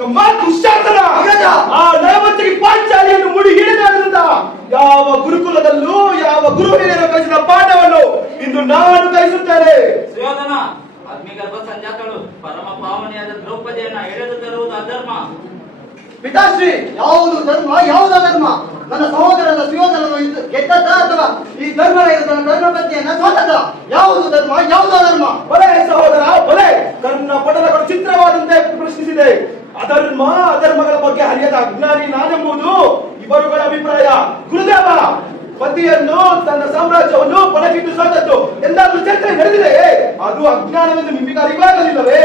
ತುಂಬಾ ದುಶ್ಯಾಸನ! ಆ ನರವತ್ತಿಗೆ ಪಾಂಚಾಲಿಯನ್ನು ಮುಡಿ ಹಿಡಿದಾದ್ರಿಂದ ಯಾವ ಗುರುಕುಲದಲ್ಲೂ ಯಾವ ಗುರು ಹಿರಿಯರು ಕಲಿಸಿದ ಪಾಠವನ್ನು ಇಂದು ನಾನು ಕಲಿಸುತ್ತೇನೆ. ಸುಯೋಧನ, ಅಗ್ನಿಗರ್ಭ ಸಂಜಾತಳು ಪರಮ ಪಾವನೆಯಾದ ದ್ರೌಪದಿಯನ್ನ ಎಳೆದು ತರುವುದು ಅಧರ್ಮ. ಪಿತಾಶ್ರೀ, ಯಾವುದು ಧರ್ಮ ಯಾವುದು ಅಧರ್ಮ? ನನ್ನ ಸಹೋದರನ ಸುಯೋಧನನು ಗೆದ್ದದ್ದ ಅಥವಾ ಈ ಧರ್ಮರಾಯನ ಧರ್ಮಪತ್ನಿಯನ್ನ ಸೋತದ? ಯಾವುದು ಧರ್ಮ ಯಾವುದು ಅಧರ್ಮ? ಬಲೆ ಸಹೋದರ ಬಲೆ, ಕರ್ಣ ಪಟಲಗಳು ಚಿತ್ರವಾದಂತೆ ಪ್ರಶ್ನಿಸಿದೆ. ಅಧರ್ಮಗಳ ಬಗ್ಗೆ ಹರಿಯದ ಅಜ್ಞಾನಿ ನಾನೆಂಬುದು ಇವರುಗಳ ಅಭಿಪ್ರಾಯ. ಗುರುದೇವ, ಪತಿಯನ್ನು ತನ್ನ ಸಾಮ್ರಾಜ್ಯವನ್ನು ಪಣಕ್ಕಿಟ್ಟು ಸೋತದ್ದು ಎಂದಾದ್ರೂ ಚರ್ಚೆ ನಡೆದಿದೆ? ಅದು ಅಜ್ಞಾನವೆಂದು ನಿಮಗೆ ಅರಿವಾಗಲಿಲ್ಲವೇ?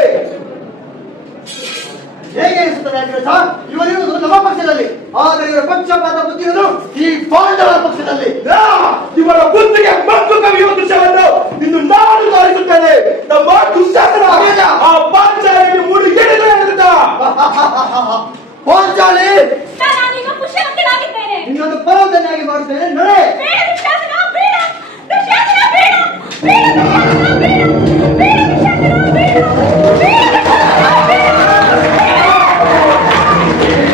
ಹೇಗೆ ಅನಿಸುತ್ತದೆ ಅಗ್ರಜ? ಇವರಿರುವುದು ನಮ್ಮ ಪಕ್ಷದಲ್ಲಿ, ಆದರೆ ಇವರ ಪಕ್ಷಪಾತ ಬುದ್ಧಿಯನ್ನು ಈ ಪಾಂಡವರ ಪಕ್ಷದಲ್ಲಿ. ಇವರ ಬುದ್ಧಿಗೆ ಮಗ್ಗು ಕವಿಯುವ ದೃಶ್ಯವನ್ನು ಇಂದು ನಾನು ತೋರಿಸುತ್ತೇನೆ. ನಮ್ಮ ದುಶ್ಯಾಸನ ಆ ಪಾಂಚಾಲಿಯನ್ನು ಮೂಡಿ ಹಿಡಿದು ಎಳೆದ. ಪಾಂಚಾಲಿ, ನಾನೀಗ ಪುಷ್ಯವಂತನಾಗಿದ್ದೇನೆ. ಇನ್ನೊಂದು ಪರ್ವತನಾಗಿ ಮಾಡುತ್ತೇನೆ. ನಡೆ. ಬೇಡ ದುಶ್ಯಾಸನ, ಬೇಡ ದುಶ್ಯಾಸನ, ಬೇಡ ಬೇಡ ದುಶ್ಯಾಸನ, ಬೇಡ ಬೇಡ ದುಶ್ಯಾಸನ, ಬೇಡ ಬೇಡ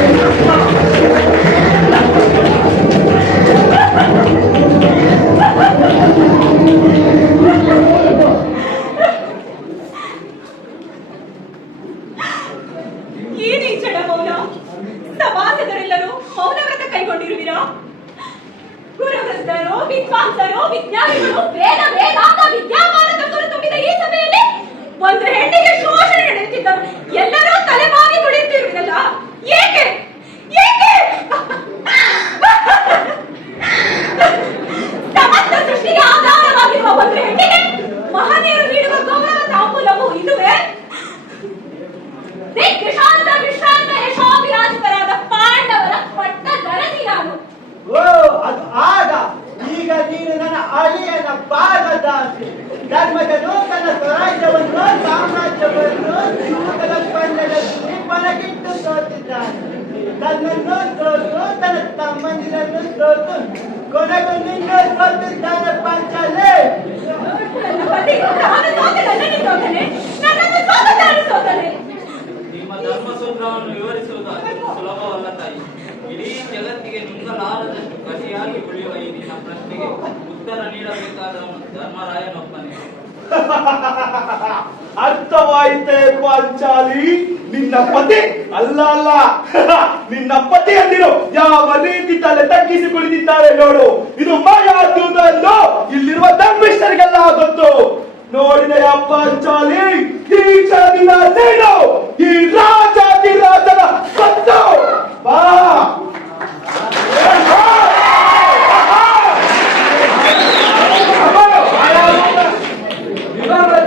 ದುಶ್ಯಾಸನ, ಬೇಡ. ಈ ನೀಚಳ ಮೌನ! ಸಮಾಜದರೆಲ್ಲರೂ ಮೌನವ್ರತ ಕೈಗೊಂಡಿರುವಿರಾ? ಗುರುವೃದ್ಧರು, ವಿದ್ವಾಂಸರು, ವಿಜ್ಞಾನಿಗಳು, ವೇದಾಂತ ವಿದ್ಯಾಮಾನದ ಕುರಿತು ತುಂಬಿದ ಈ ಸಭೆಯಲ್ಲಿ ಒಂದು ಹೆಣ್ಣಿಗೆ ಶೋಷಣೆ ನಡೆಯುತ್ತಿದ್ದರು. ಎಲ್ಲರೂ ತಲೆಬಾಗಿ ನುಡಿಯುತ್ತಿರುವುದಲ್ಲ. ಏಕೆ ಏಕೆ? ಸಮಸ್ತ ಸೃಷ್ಟಿಗೆ ಆಧಾರವಾಗಿರುವ ಒಂದು ಹೆಣ್ಣಿಗೆ ಮಹನೀಯರು ನೀಡುವ ಗೌರವ ತಾಂಬೂಲವು ಇದುವೇ? ವಿಶ್ರಾಂತ ಯಶೋಭಿರಾಜಿತರಾದ ಪಾಂಡವರ ಪಟ್ಟದರಸಿ ನಾನು. ಓ, ಅದು ಆಗ. ಈಗ ನೀನು ನನ್ನ ಅಳಿಯನ ಪಾದದಾಸಿ. ಧರ್ಮದ ನೂತನ ಸ್ವರಾಜ್ಯವನ್ನು ಸಾಮ್ರಾಜ್ಯವನ್ನು ಜೂತದ ಪಂದ್ಯದಲ್ಲಿ ಪಣಕ್ಕಿಟ್ಟು ಸೋತಿದ್ದಾನೆ. ತನ್ನನ್ನು ಸೋತು ತನ್ನ ತಮ್ಮಂದಿರನ್ನು ಸೋತು ಕೊನೆಗೂ ನಿನ್ನೂ ಸೋತಿದ್ದಾನೆ ಪಾಂಚಾಲಿ. ನನ್ನ ಪತಿ ತಾನು ಸೋತೆ ನನ್ನನ್ನು ಸೋತನೆ, ನನ್ನನ್ನು ಸೋತ ತಾನು ಸೋತನೆ. ನಿಮ್ಮ ಧರ್ಮಸೂತ್ರವನ್ನು ವಿವರಿಸುವುದು ಅಷ್ಟು ಸುಲಭವಲ್ಲ ತಾಯಿ. ಇಡೀ ಜಗತ್ತಿಗೆ ನುಂಗಲಾರದಷ್ಟು ಕಹಿಯಾಗಿ ಉಳಿಯುವ ಈ ನಿನ್ನ ಪ್ರಶ್ನೆಗೆ ಉತ್ತರ ನೀಡಬೇಕಾದವನು ಧರ್ಮರಾಯನೊಬ್ಬನೇ. ಅರ್ಥವಾಯಿತೆ ಪಾಂಚಾಲಿ? ನಿನ್ನ ಪತಿ ಅಲ್ಲ ನಿನ್ನ ಪತಿ ಅಂದಿರು ಯಾವ ರೀತಿ ತಲೆ ತಗ್ಗಿಸಿ ಕುಳಿತಿದ್ದಾರೆ ನೋಡು. ಇದು ಮಾಯಾದ್ಯೂತ ಎಂದು ಇಲ್ಲಿರುವ ಧರ್ಮಿಷ್ಠರಿಗೆಲ್ಲ ಗೊತ್ತು. ನೋಡಿದೆಯ ಪಾಂಚಾಲಿ? ಈ ಕ್ಷಣದಿಂದ ನೀನು ಈ ರಾಜಾಧಿರಾಜನ ಸತ್ತು ಬಾ.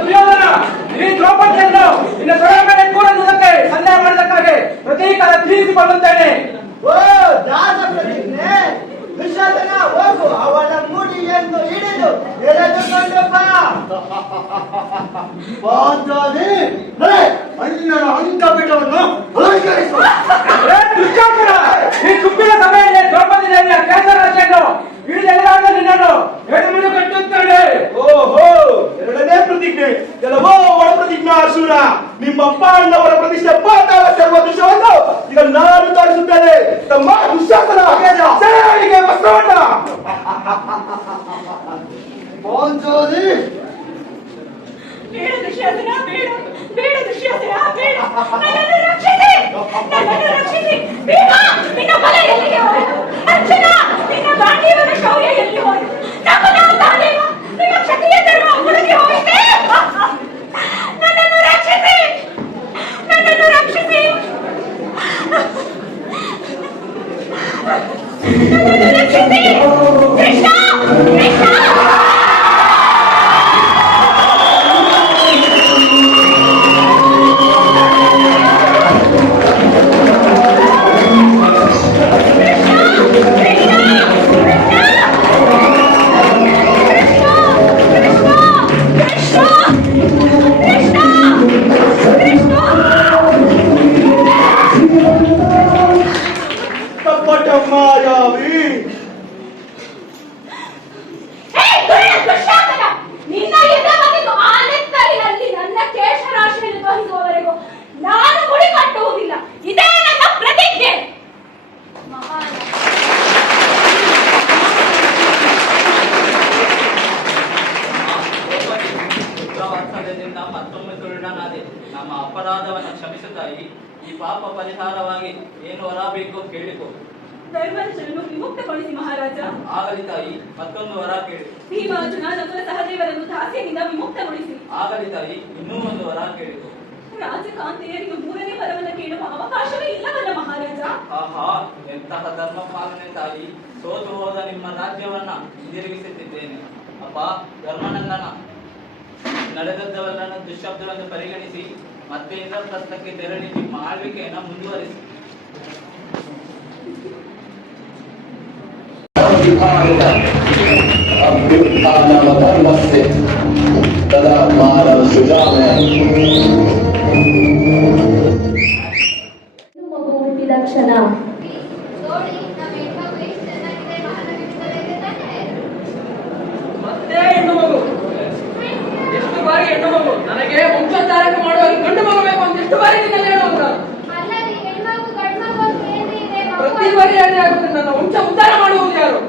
ದುರ್ಯೋಧನ, ಈ ದ್ರೌಪದಿಯನ್ನು ನಿನ್ನ ತೊಡೆ ಮೇಲೆ ಕೂರದುದಕ್ಕೆ ಸಂದೇಹ ಮಾಡಿದಕ್ಕಾಗಿ ಪ್ರತೀಕಾರ ತೀರಿಸಿಕೊಳ್ಳುತ್ತೇನೆ. ಓ ದಾಸ ಪ್ರತಿಜ್ಞೆ, ದುಶ್ಯಾಸನ ಹೋಗು, ಅವಳ ಮುಡಿಯನ್ನು ಹಿಡಿದು ಎಳೆದುಕೊಂಡು ಬಾ. ಪಾಂಚಾಲಿ, ಅಣ್ಣನ ಅಂಕಪೀಠವನ್ನು ಅಲಂಕರಿಸು. ದುಶ್ಯಾಸನ, ಈ ಕುಪ್ಪಿನ ಸಭೆಯಲ್ಲಿ ದ್ರೌಪದಿ ದೇವಿಯ ಕೇಸರಾಜನ್ನು ಹಿಡಿದೆಳೆದಾದ ನಿನ್ನನ್ನು ಎಡಮಿಡು ಕಟ್ಟುತ್ತೇನೆ. ಓಹೋ, ಎರಡನೇ ಪ್ರತಿಜ್ಞೆ. ಕೆಲವೋ ಒಳ ಪ್ರತಿಜ್ಞಾ ಅಸುರ. ನಿಮ್ಮ ಪಾಂಡವರ ಪ್ರತಿಷ್ಠೆ ಪಾತಾಳ ಸರ್ವ ದೃಶ್ಯವನ್ನು ಈಗ ನಾನು ತೋರಿಸುತ್ತೇನೆ. ತಮ್ಮ ದುಶ್ಯಾಸನ ಸೇನೆಗೆ ವಸ್ತ್ರವನ್ನ. ಪಾಂಚಾಲಿ, ಬೇಡ ದುಶ್ಯಾಸನ, ಬೇಡ ಬೇಡ ದುಶ್ಯಾಸನ, ಬೇಡ. ನನ್ನನ್ನು ರಕ್ಷಿಸಿ, ನನ್ನನ್ನು ರಕ್ಷಿಸಿ. ಭೀಮ, ನಿನ್ನ ಬಲ ಎಲ್ಲಿಗೆ ಹೋಯಿತು? ಅರ್ಜುನ, ನಿನ್ನ ಗಾಂಧೀವರ ಶೌರ್ಯ ಎಲ್ಲಿ ಹೋಯಿತು? ನಕುಲ, ಸಹದೇವ, ನಿಮ್ಮ ಕ್ಷತ್ರಿಯ ಧರ್ಮ ಮುಳುಗಿ ಹೋಯಿತೆ. ಭಯದಿಂದ ಮತ್ತೊಮ್ಮೆ ಸುಳ್ಳುನಾದೆ. ನಮ್ಮ ಅಪರಾಧವನ್ನು ಕ್ಷಮಿಸು ತಾಯಿ. ಈ ಪಾಪ ಪರಿಹಾರವಾಗಿ ಏನು ವರ ಬೇಕೋ ಕೇಳಿಕೊ. ಧರ್ಮರಾಜನನ್ನು ವಿಮುಕ್ತಗೊಳಿಸಿ ಮಹಾರಾಜ. ಆಗಲಿ ತಾಯಿ, ಮತ್ತೊಂದು ವರ ಕೇಳಿ. ಭೀಮಾರ್ಜುನ ನಕುಲ ಸಹದೇವರನ್ನು ದಾಸ್ಯದಿಂದ ವಿಮುಕ್ತಗೊಳಿಸಿ. ಆಗಲಿ ತಾಯಿ, ಇನ್ನೂ ಒಂದು ವರ ಕೇಳಿಕೊ. ರಾಜಕಾಂತೆಯರಿಗೆ ಮೂರನೇ ವರವನ್ನು ಕೇಳುವ ಅವಕಾಶವೇ ಇಲ್ಲವಲ್ಲ ಮಹಾರಾಜ. ಆಹಾ, ಎಂತಹ ಧರ್ಮ ಪಾಲನೆ ತಾಯಿ. ಸೋತು ಹೋದ ನಿಮ್ಮ ರಾಜ್ಯವನ್ನ ಹಿಂದಿರುಗಿಸುತ್ತಿದ್ದೇನೆ. ಅಪ್ಪ ಧರ್ಮನಂದನ, ನಡೆದದ್ದವರನ್ನು ದುಶ್ಶಬ್ದವನ್ನು ಪರಿಗಣಿಸಿ ಮತ್ತೆ ಇಂದ್ರಪ್ರಸ್ಥಕ್ಕೆ ತೆರಳಿ ನಿಮ್ಮ ಆಳ್ವಿಕೆಯನ್ನು ಮುಂದುವರಿಸಿ. ಮಗು ಹುಟ್ಟಿದ ಕ್ಷಣ ಮತ್ತೆ ಹೆಣ್ಣು ಮಗು. ಎಷ್ಟು ಬಾರಿ ಹೆಣ್ಣು ಮಗು? ನನಗೆ ವಂಶೋದ್ಧಾರಕ ಮಾಡುವ ಗಂಡು ಮಗು ಬೇಕು ಅಂತ ಎಷ್ಟು ಬಾರಿ ನಿನ್ನಲ್ಲಿ ಹೇಳುವಂತ? ಪ್ರತಿ ಬಾರಿ ಹೇಳಿ ಆಗುತ್ತೆ. ನನ್ನ ವಂಶ ಉದ್ಧಾರ ಮಾಡುವುದು ಯಾರು?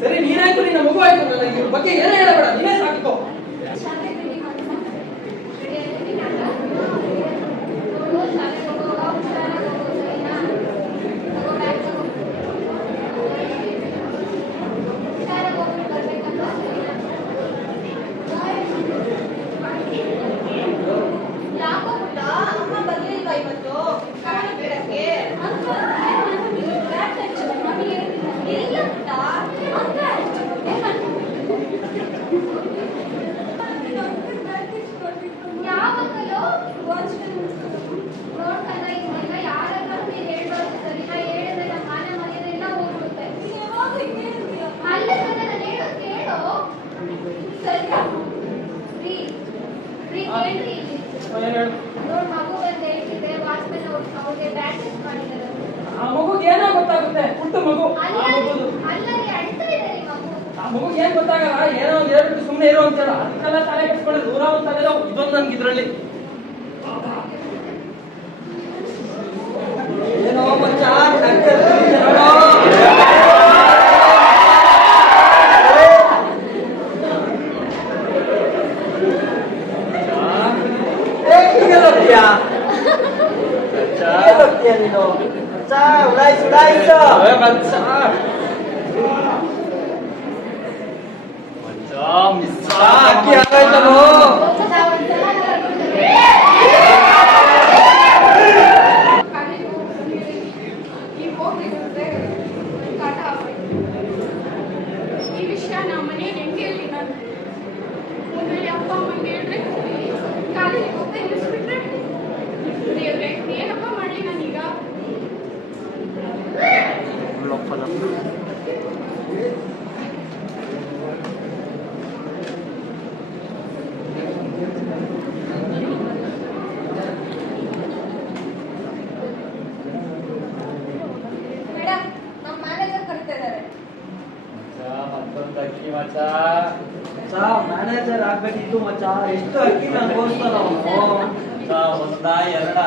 ಸರಿ, ನೀನಾಯ್ತು, ನಿನ್ನ ಮಗು ಆಯ್ತು. ನನಗೆ ಇವ್ರ ಬಗ್ಗೆ ಏನೂ ಹೇಳಬೇಡ, ನೀನೇ ಸಾಕಿಕೋ. ಅಮ್ಮ ಬರ್ಲಿಲ್ವಾ ಇವತ್ತು ಕಾರಣ ಬೇಡಕ್ಕೆ? ಆ ಮಗುಗೆ ಏನೋ ಗೊತ್ತಾಗುತ್ತೆ, ಪುಟ್ಟ ಮಗು. ಆ ಮಗು ಏನ್ ಗೊತ್ತಾಗಲ್ಲ, ಏನೋ ಒಂದು ಹೇಳ್ಬಿಟ್ಟು ಸುಮ್ಮನೆ ಇರೋ ಅಂತ ಹೇಳ. ಅದಕ್ಕೆಲ್ಲ ತಲೆ ಕೆಡಿಸ್ಕೊಂಡು ದೂರ ಹೋಗ್ತಾಗಲ್ಲ. ಇದೊಂದು ನನ್ಗೆ ಇದ್ರಲ್ಲಿ ಏನೋ ಮಚ್ಚ ಈ ವಿಷಯ ನಮ್ಮ ಮನೆಯಲ್ಲಿ ಹೆಂಗೆ ಹೇಳಿ ನಾನು ಒಮ್ಮೆ ಅಪ್ಪ ಅಮ್ಮಂಗೆ ಹೇಳಿದ್ರೆ ಕಾಲೇಜಿಗೆ ಹೋಗ್ತಾ ನಿಲ್ಲಿಸ್ಬಿಟ್ರೆ ದೇವ್ರೆ ಏನಪ್ಪ ಮಾಡಲಿ ನಾನೀಗ? ಮೇಡಮ್, ನಮ್ಮ ಮ್ಯಾನೇಜರ್ ಕರಿತಾ ಇದ್ದಾರೆ. ಮ್ಯಾನೇಜರ್ ಆಗ್ಬೇಕಿತ್ತು ಮಚ್ಚ. ಎಷ್ಟು ಅಕ್ಕಿ ನಾನು ಗೋಸ್ತಾನ ಒಂದ ಎರಡ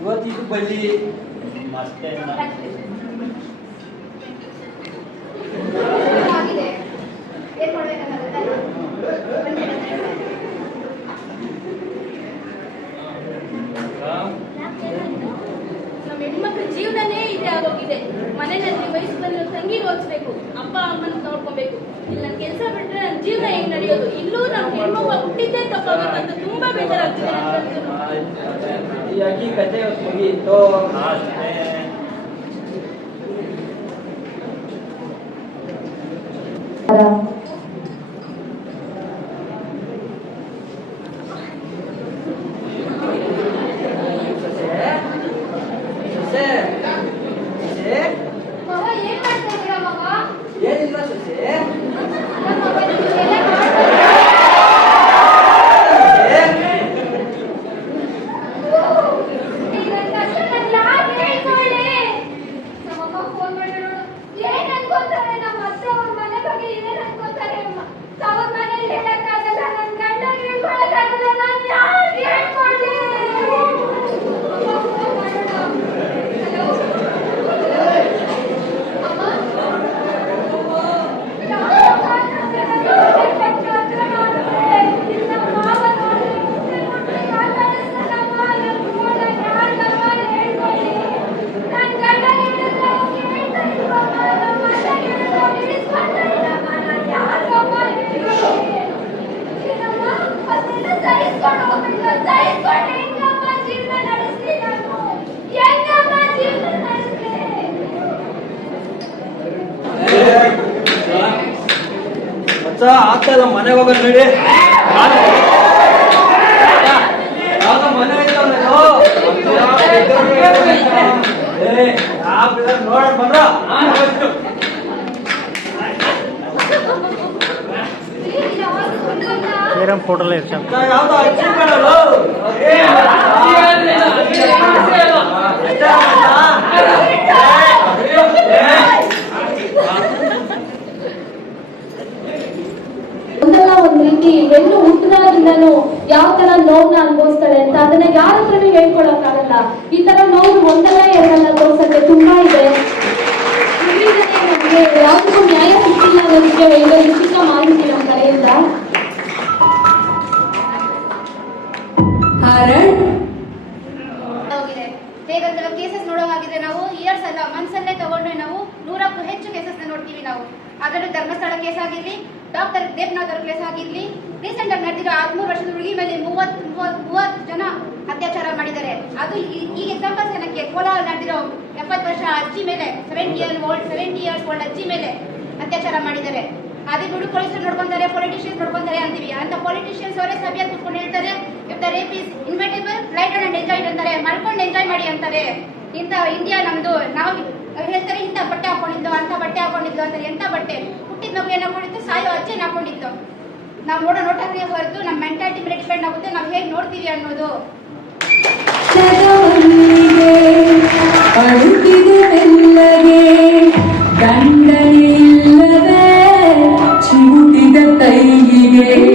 ಇವತ್ತಿದ್ದು ಬಳ್ಳಿ ಅಷ್ಟೇ. ಆಗಿದೆ ಏನ್ ಮಾಡ್ಬೇಕಾಗುತ್ತೆ? ನಮ್ಮ ಹೆಣ್ಮಕ್ಳ ಜೀವನನೇ ಇದೆ ಆಗೋಗಿದೆ. ಮನೆಯಲ್ಲಿ ವಯಸ್ಸು ಬಂದಿರೋ ತಂಗಿ ಓದಿಸ್ಬೇಕು, ಅಪ್ಪ ಅಮ್ಮನ ನೋಡ್ಕೊಬೇಕು. ಇಲ್ಲಿ ನನ್ನ ಕೆಲಸ ಬಿಟ್ರೆ ನನ್ನ ಜೀವನ ಹೆಂಗ್ ನಡೆಯೋದು? ಇಲ್ಲೂ ನಮ್ಮ ಹೆಣ್ಮಕ್ಳು ಹುಟ್ಟಿದ್ದೇ ತಪ್ಪಾಗತ್ತಂತ ತುಂಬಾ ಬೇಜಾರಾಗ್ತಿದೆ ನನಗಂತೂ. ಈ ಅಕ್ಕಿ ಕತೆ ಮುಗಿಯಿತು. ಮಗ ಏನ್ ಮಾಡ್ತಾ ಇದ್ದೀರಾ ಮಗ? ಏನಿಲ್ಲ ಸೊಸೆ. ನಮ್ಮ ಮಗ ನಿಮ್ಗೆ ಎಲೆ ಮಾಡ್ತಾ ಈಗ ಕಷ್ಟ ನಾನು ಯಾಕೆ ಹೇಳ್ಕೊಳ್ಳಿ? ನಮ್ಮಮ್ಮ ಫೋನ್ ಮಾಡಿ ಏನ್ ಅನ್ಕೊಂತಾರೆ? ನಮ್ಮ ಅತ್ತೆ ಅವ್ರ ಮನೆ ಬಗ್ಗೆ ಏನೇನ್ ಅನ್ಕೊಂತಾರೆ? ಆಗ್ತಾ ಇಲ್ಲ, ಮನೆಗೆ ಹೋಗೋದು ನೋಡಿ. ಯಾವ್ದೋ ಮನೆ ಐತಲ್ಲ ಇದು? ನೋಡೋಣ ಬಂದ್ರ ಕೇರಂ ಫೋಟೋಲ್ಲ ಎಷ್ಟು ಯಾವ್ದೋ ಅಚ್ಚಿ ಕಾಣಲ್ಲ. ಒಂದಲ್ಲ ಒಂದ್ ರೀತಿ ಹೆಣ್ಣು ಹುಟ್ಟಿದಾಗಿಂದನು ಯಾವ ತರ ನೋವನ್ನ ಅನುಭವಿಸ್ತಾಳೆ ಅಂತ ಅದನ್ನ ಯಾರ ಹತ್ರನೂ ಹೇಳ್ಕೊಳಕ್ ಆಗಲ್ಲ. ಈ ತರ ನೋವು ಒಂದಲ್ಲ ಎರಡಲ್ಲ ತೋರ್ಸಕ್ಕೆ ತುಂಬಾ ಇದೆ. ಇದರಿಂದನೇ ನಮ್ಗೆ ಯಾವ್ದಕ್ಕೂ ನ್ಯಾಯ ಸಿಕ್ಕಿಲ್ಲ ಅನ್ನೋದಕ್ಕೆ ಇದೊಂದು ಚಿಕ್ಕ ಮಾಹಿತಿ ನಮ್ಮ ಕಡೆಯಿಂದ. ಹೇಗಂದ್ರೆ ಕೇಸಸ್ ನೋಡೋವಾಗಿದೆ ನಾವು ಇಯರ್ಸ್ ಅಲ್ಲ ಮಂತ್ಸ್ ಅಲ್ಲೇ ತಗೊಂಡ್ರೆ ನಾವು 100ಕ್ಕೂ ಹೆಚ್ಚು ಕೇಸಸ್ ನೋಡ್ತೀವಿ ನಾವು. ಅದರಲ್ಲೂ ಧರ್ಮಸ್ಥಳ ಕೇಸ್ ಆಗಿರ್ಲಿ, ಡಾಕ್ಟರ್ ದೇವನಾಥ್ ಅವ್ರ ಕೇಸ್ ಆಗಿರ್ಲಿ, ರೀಸೆಂಟ್ ಆಗಿ ನಡೆದಿರೋ 13 ವರ್ಷದ ಹುಡುಗಿ ಮೇಲೆ 30 ಜನ ಅತ್ಯಾಚಾರ ಮಾಡಿದ್ದಾರೆ. ಅದು ಈಗ ಎಕ್ಸಾಂಪಲ್ಸ್ ಏನಕ್ಕೆ ಕೋಲಾರ ನಡೆದಿರೋ 70 ವರ್ಷ ಅಜ್ಜಿ ಮೇಲೆ 70 ಇಯರ್ಸ್ ಓಲ್ಡ್ ಅಜ್ಜಿ ಮೇಲೆ ಅತ್ಯಾಚಾರ ಮಾಡಿದ್ದಾರೆ. ಅದೇ ಬಿಡು ಪೊಲೀಸರು ನೋಡ್ಕೊಂತಾರೆ, ಪೊಲಿಟಿಷಿಯನ್ಸ್ ನೋಡ್ಕೊಂತಾರೆ ಅಂತೀವಿ. ಅಂತ ಪೊಲಿಟಿಷಿಯನ್ಸ್ ಅವರೇ ಸಭೆಯಲ್ಲಿ ಕೂತ್ಕೊಂಡು ಹೇಳ್ತಾರೆ, if the rape is inevitable light and enjoy ಅಂತಾರೆ, ಮಲ್ಕೊಂಡು ಎಂಜಾಯ್ ಮಾಡಿ ಅಂತಾರೆ. ಇಂಥ ಇಂಡಿಯಾ ನಮ್ದು. ನಾವು ಹೇಳ್ತಾರೆ ಇಂಥ ಬಟ್ಟೆ ಹಾಕೊಂಡಿದ್ದು, ಅಂತ ಬಟ್ಟೆ ಹಾಕೊಂಡಿದ್ದು ಅಂತಾರೆ. ಎಂಥ ಬಟ್ಟೆ? ಹುಟ್ಟಿದ ಮಗು ಏನ್ ಹಾಕೊಂಡಿತ್ತು? ಸಾಯೋ ಅಜ್ಜೇನ್ ಹಾಕೊಂಡಿತ್ತು? ನಾವು ನೋಡೋ ನೋಟಕ್ಕೆ ಹೊರತು ನಮ್ಮ ಮೆಂಟಾಲಿಟಿ ಮೇಲೆ ಡಿಪೆಂಡ್ ಆಗುತ್ತೆ, ನಾವು ಹೇಗೆ ನೋಡ್ತೀವಿ ಅನ್ನೋದು. ಕೈಗೆ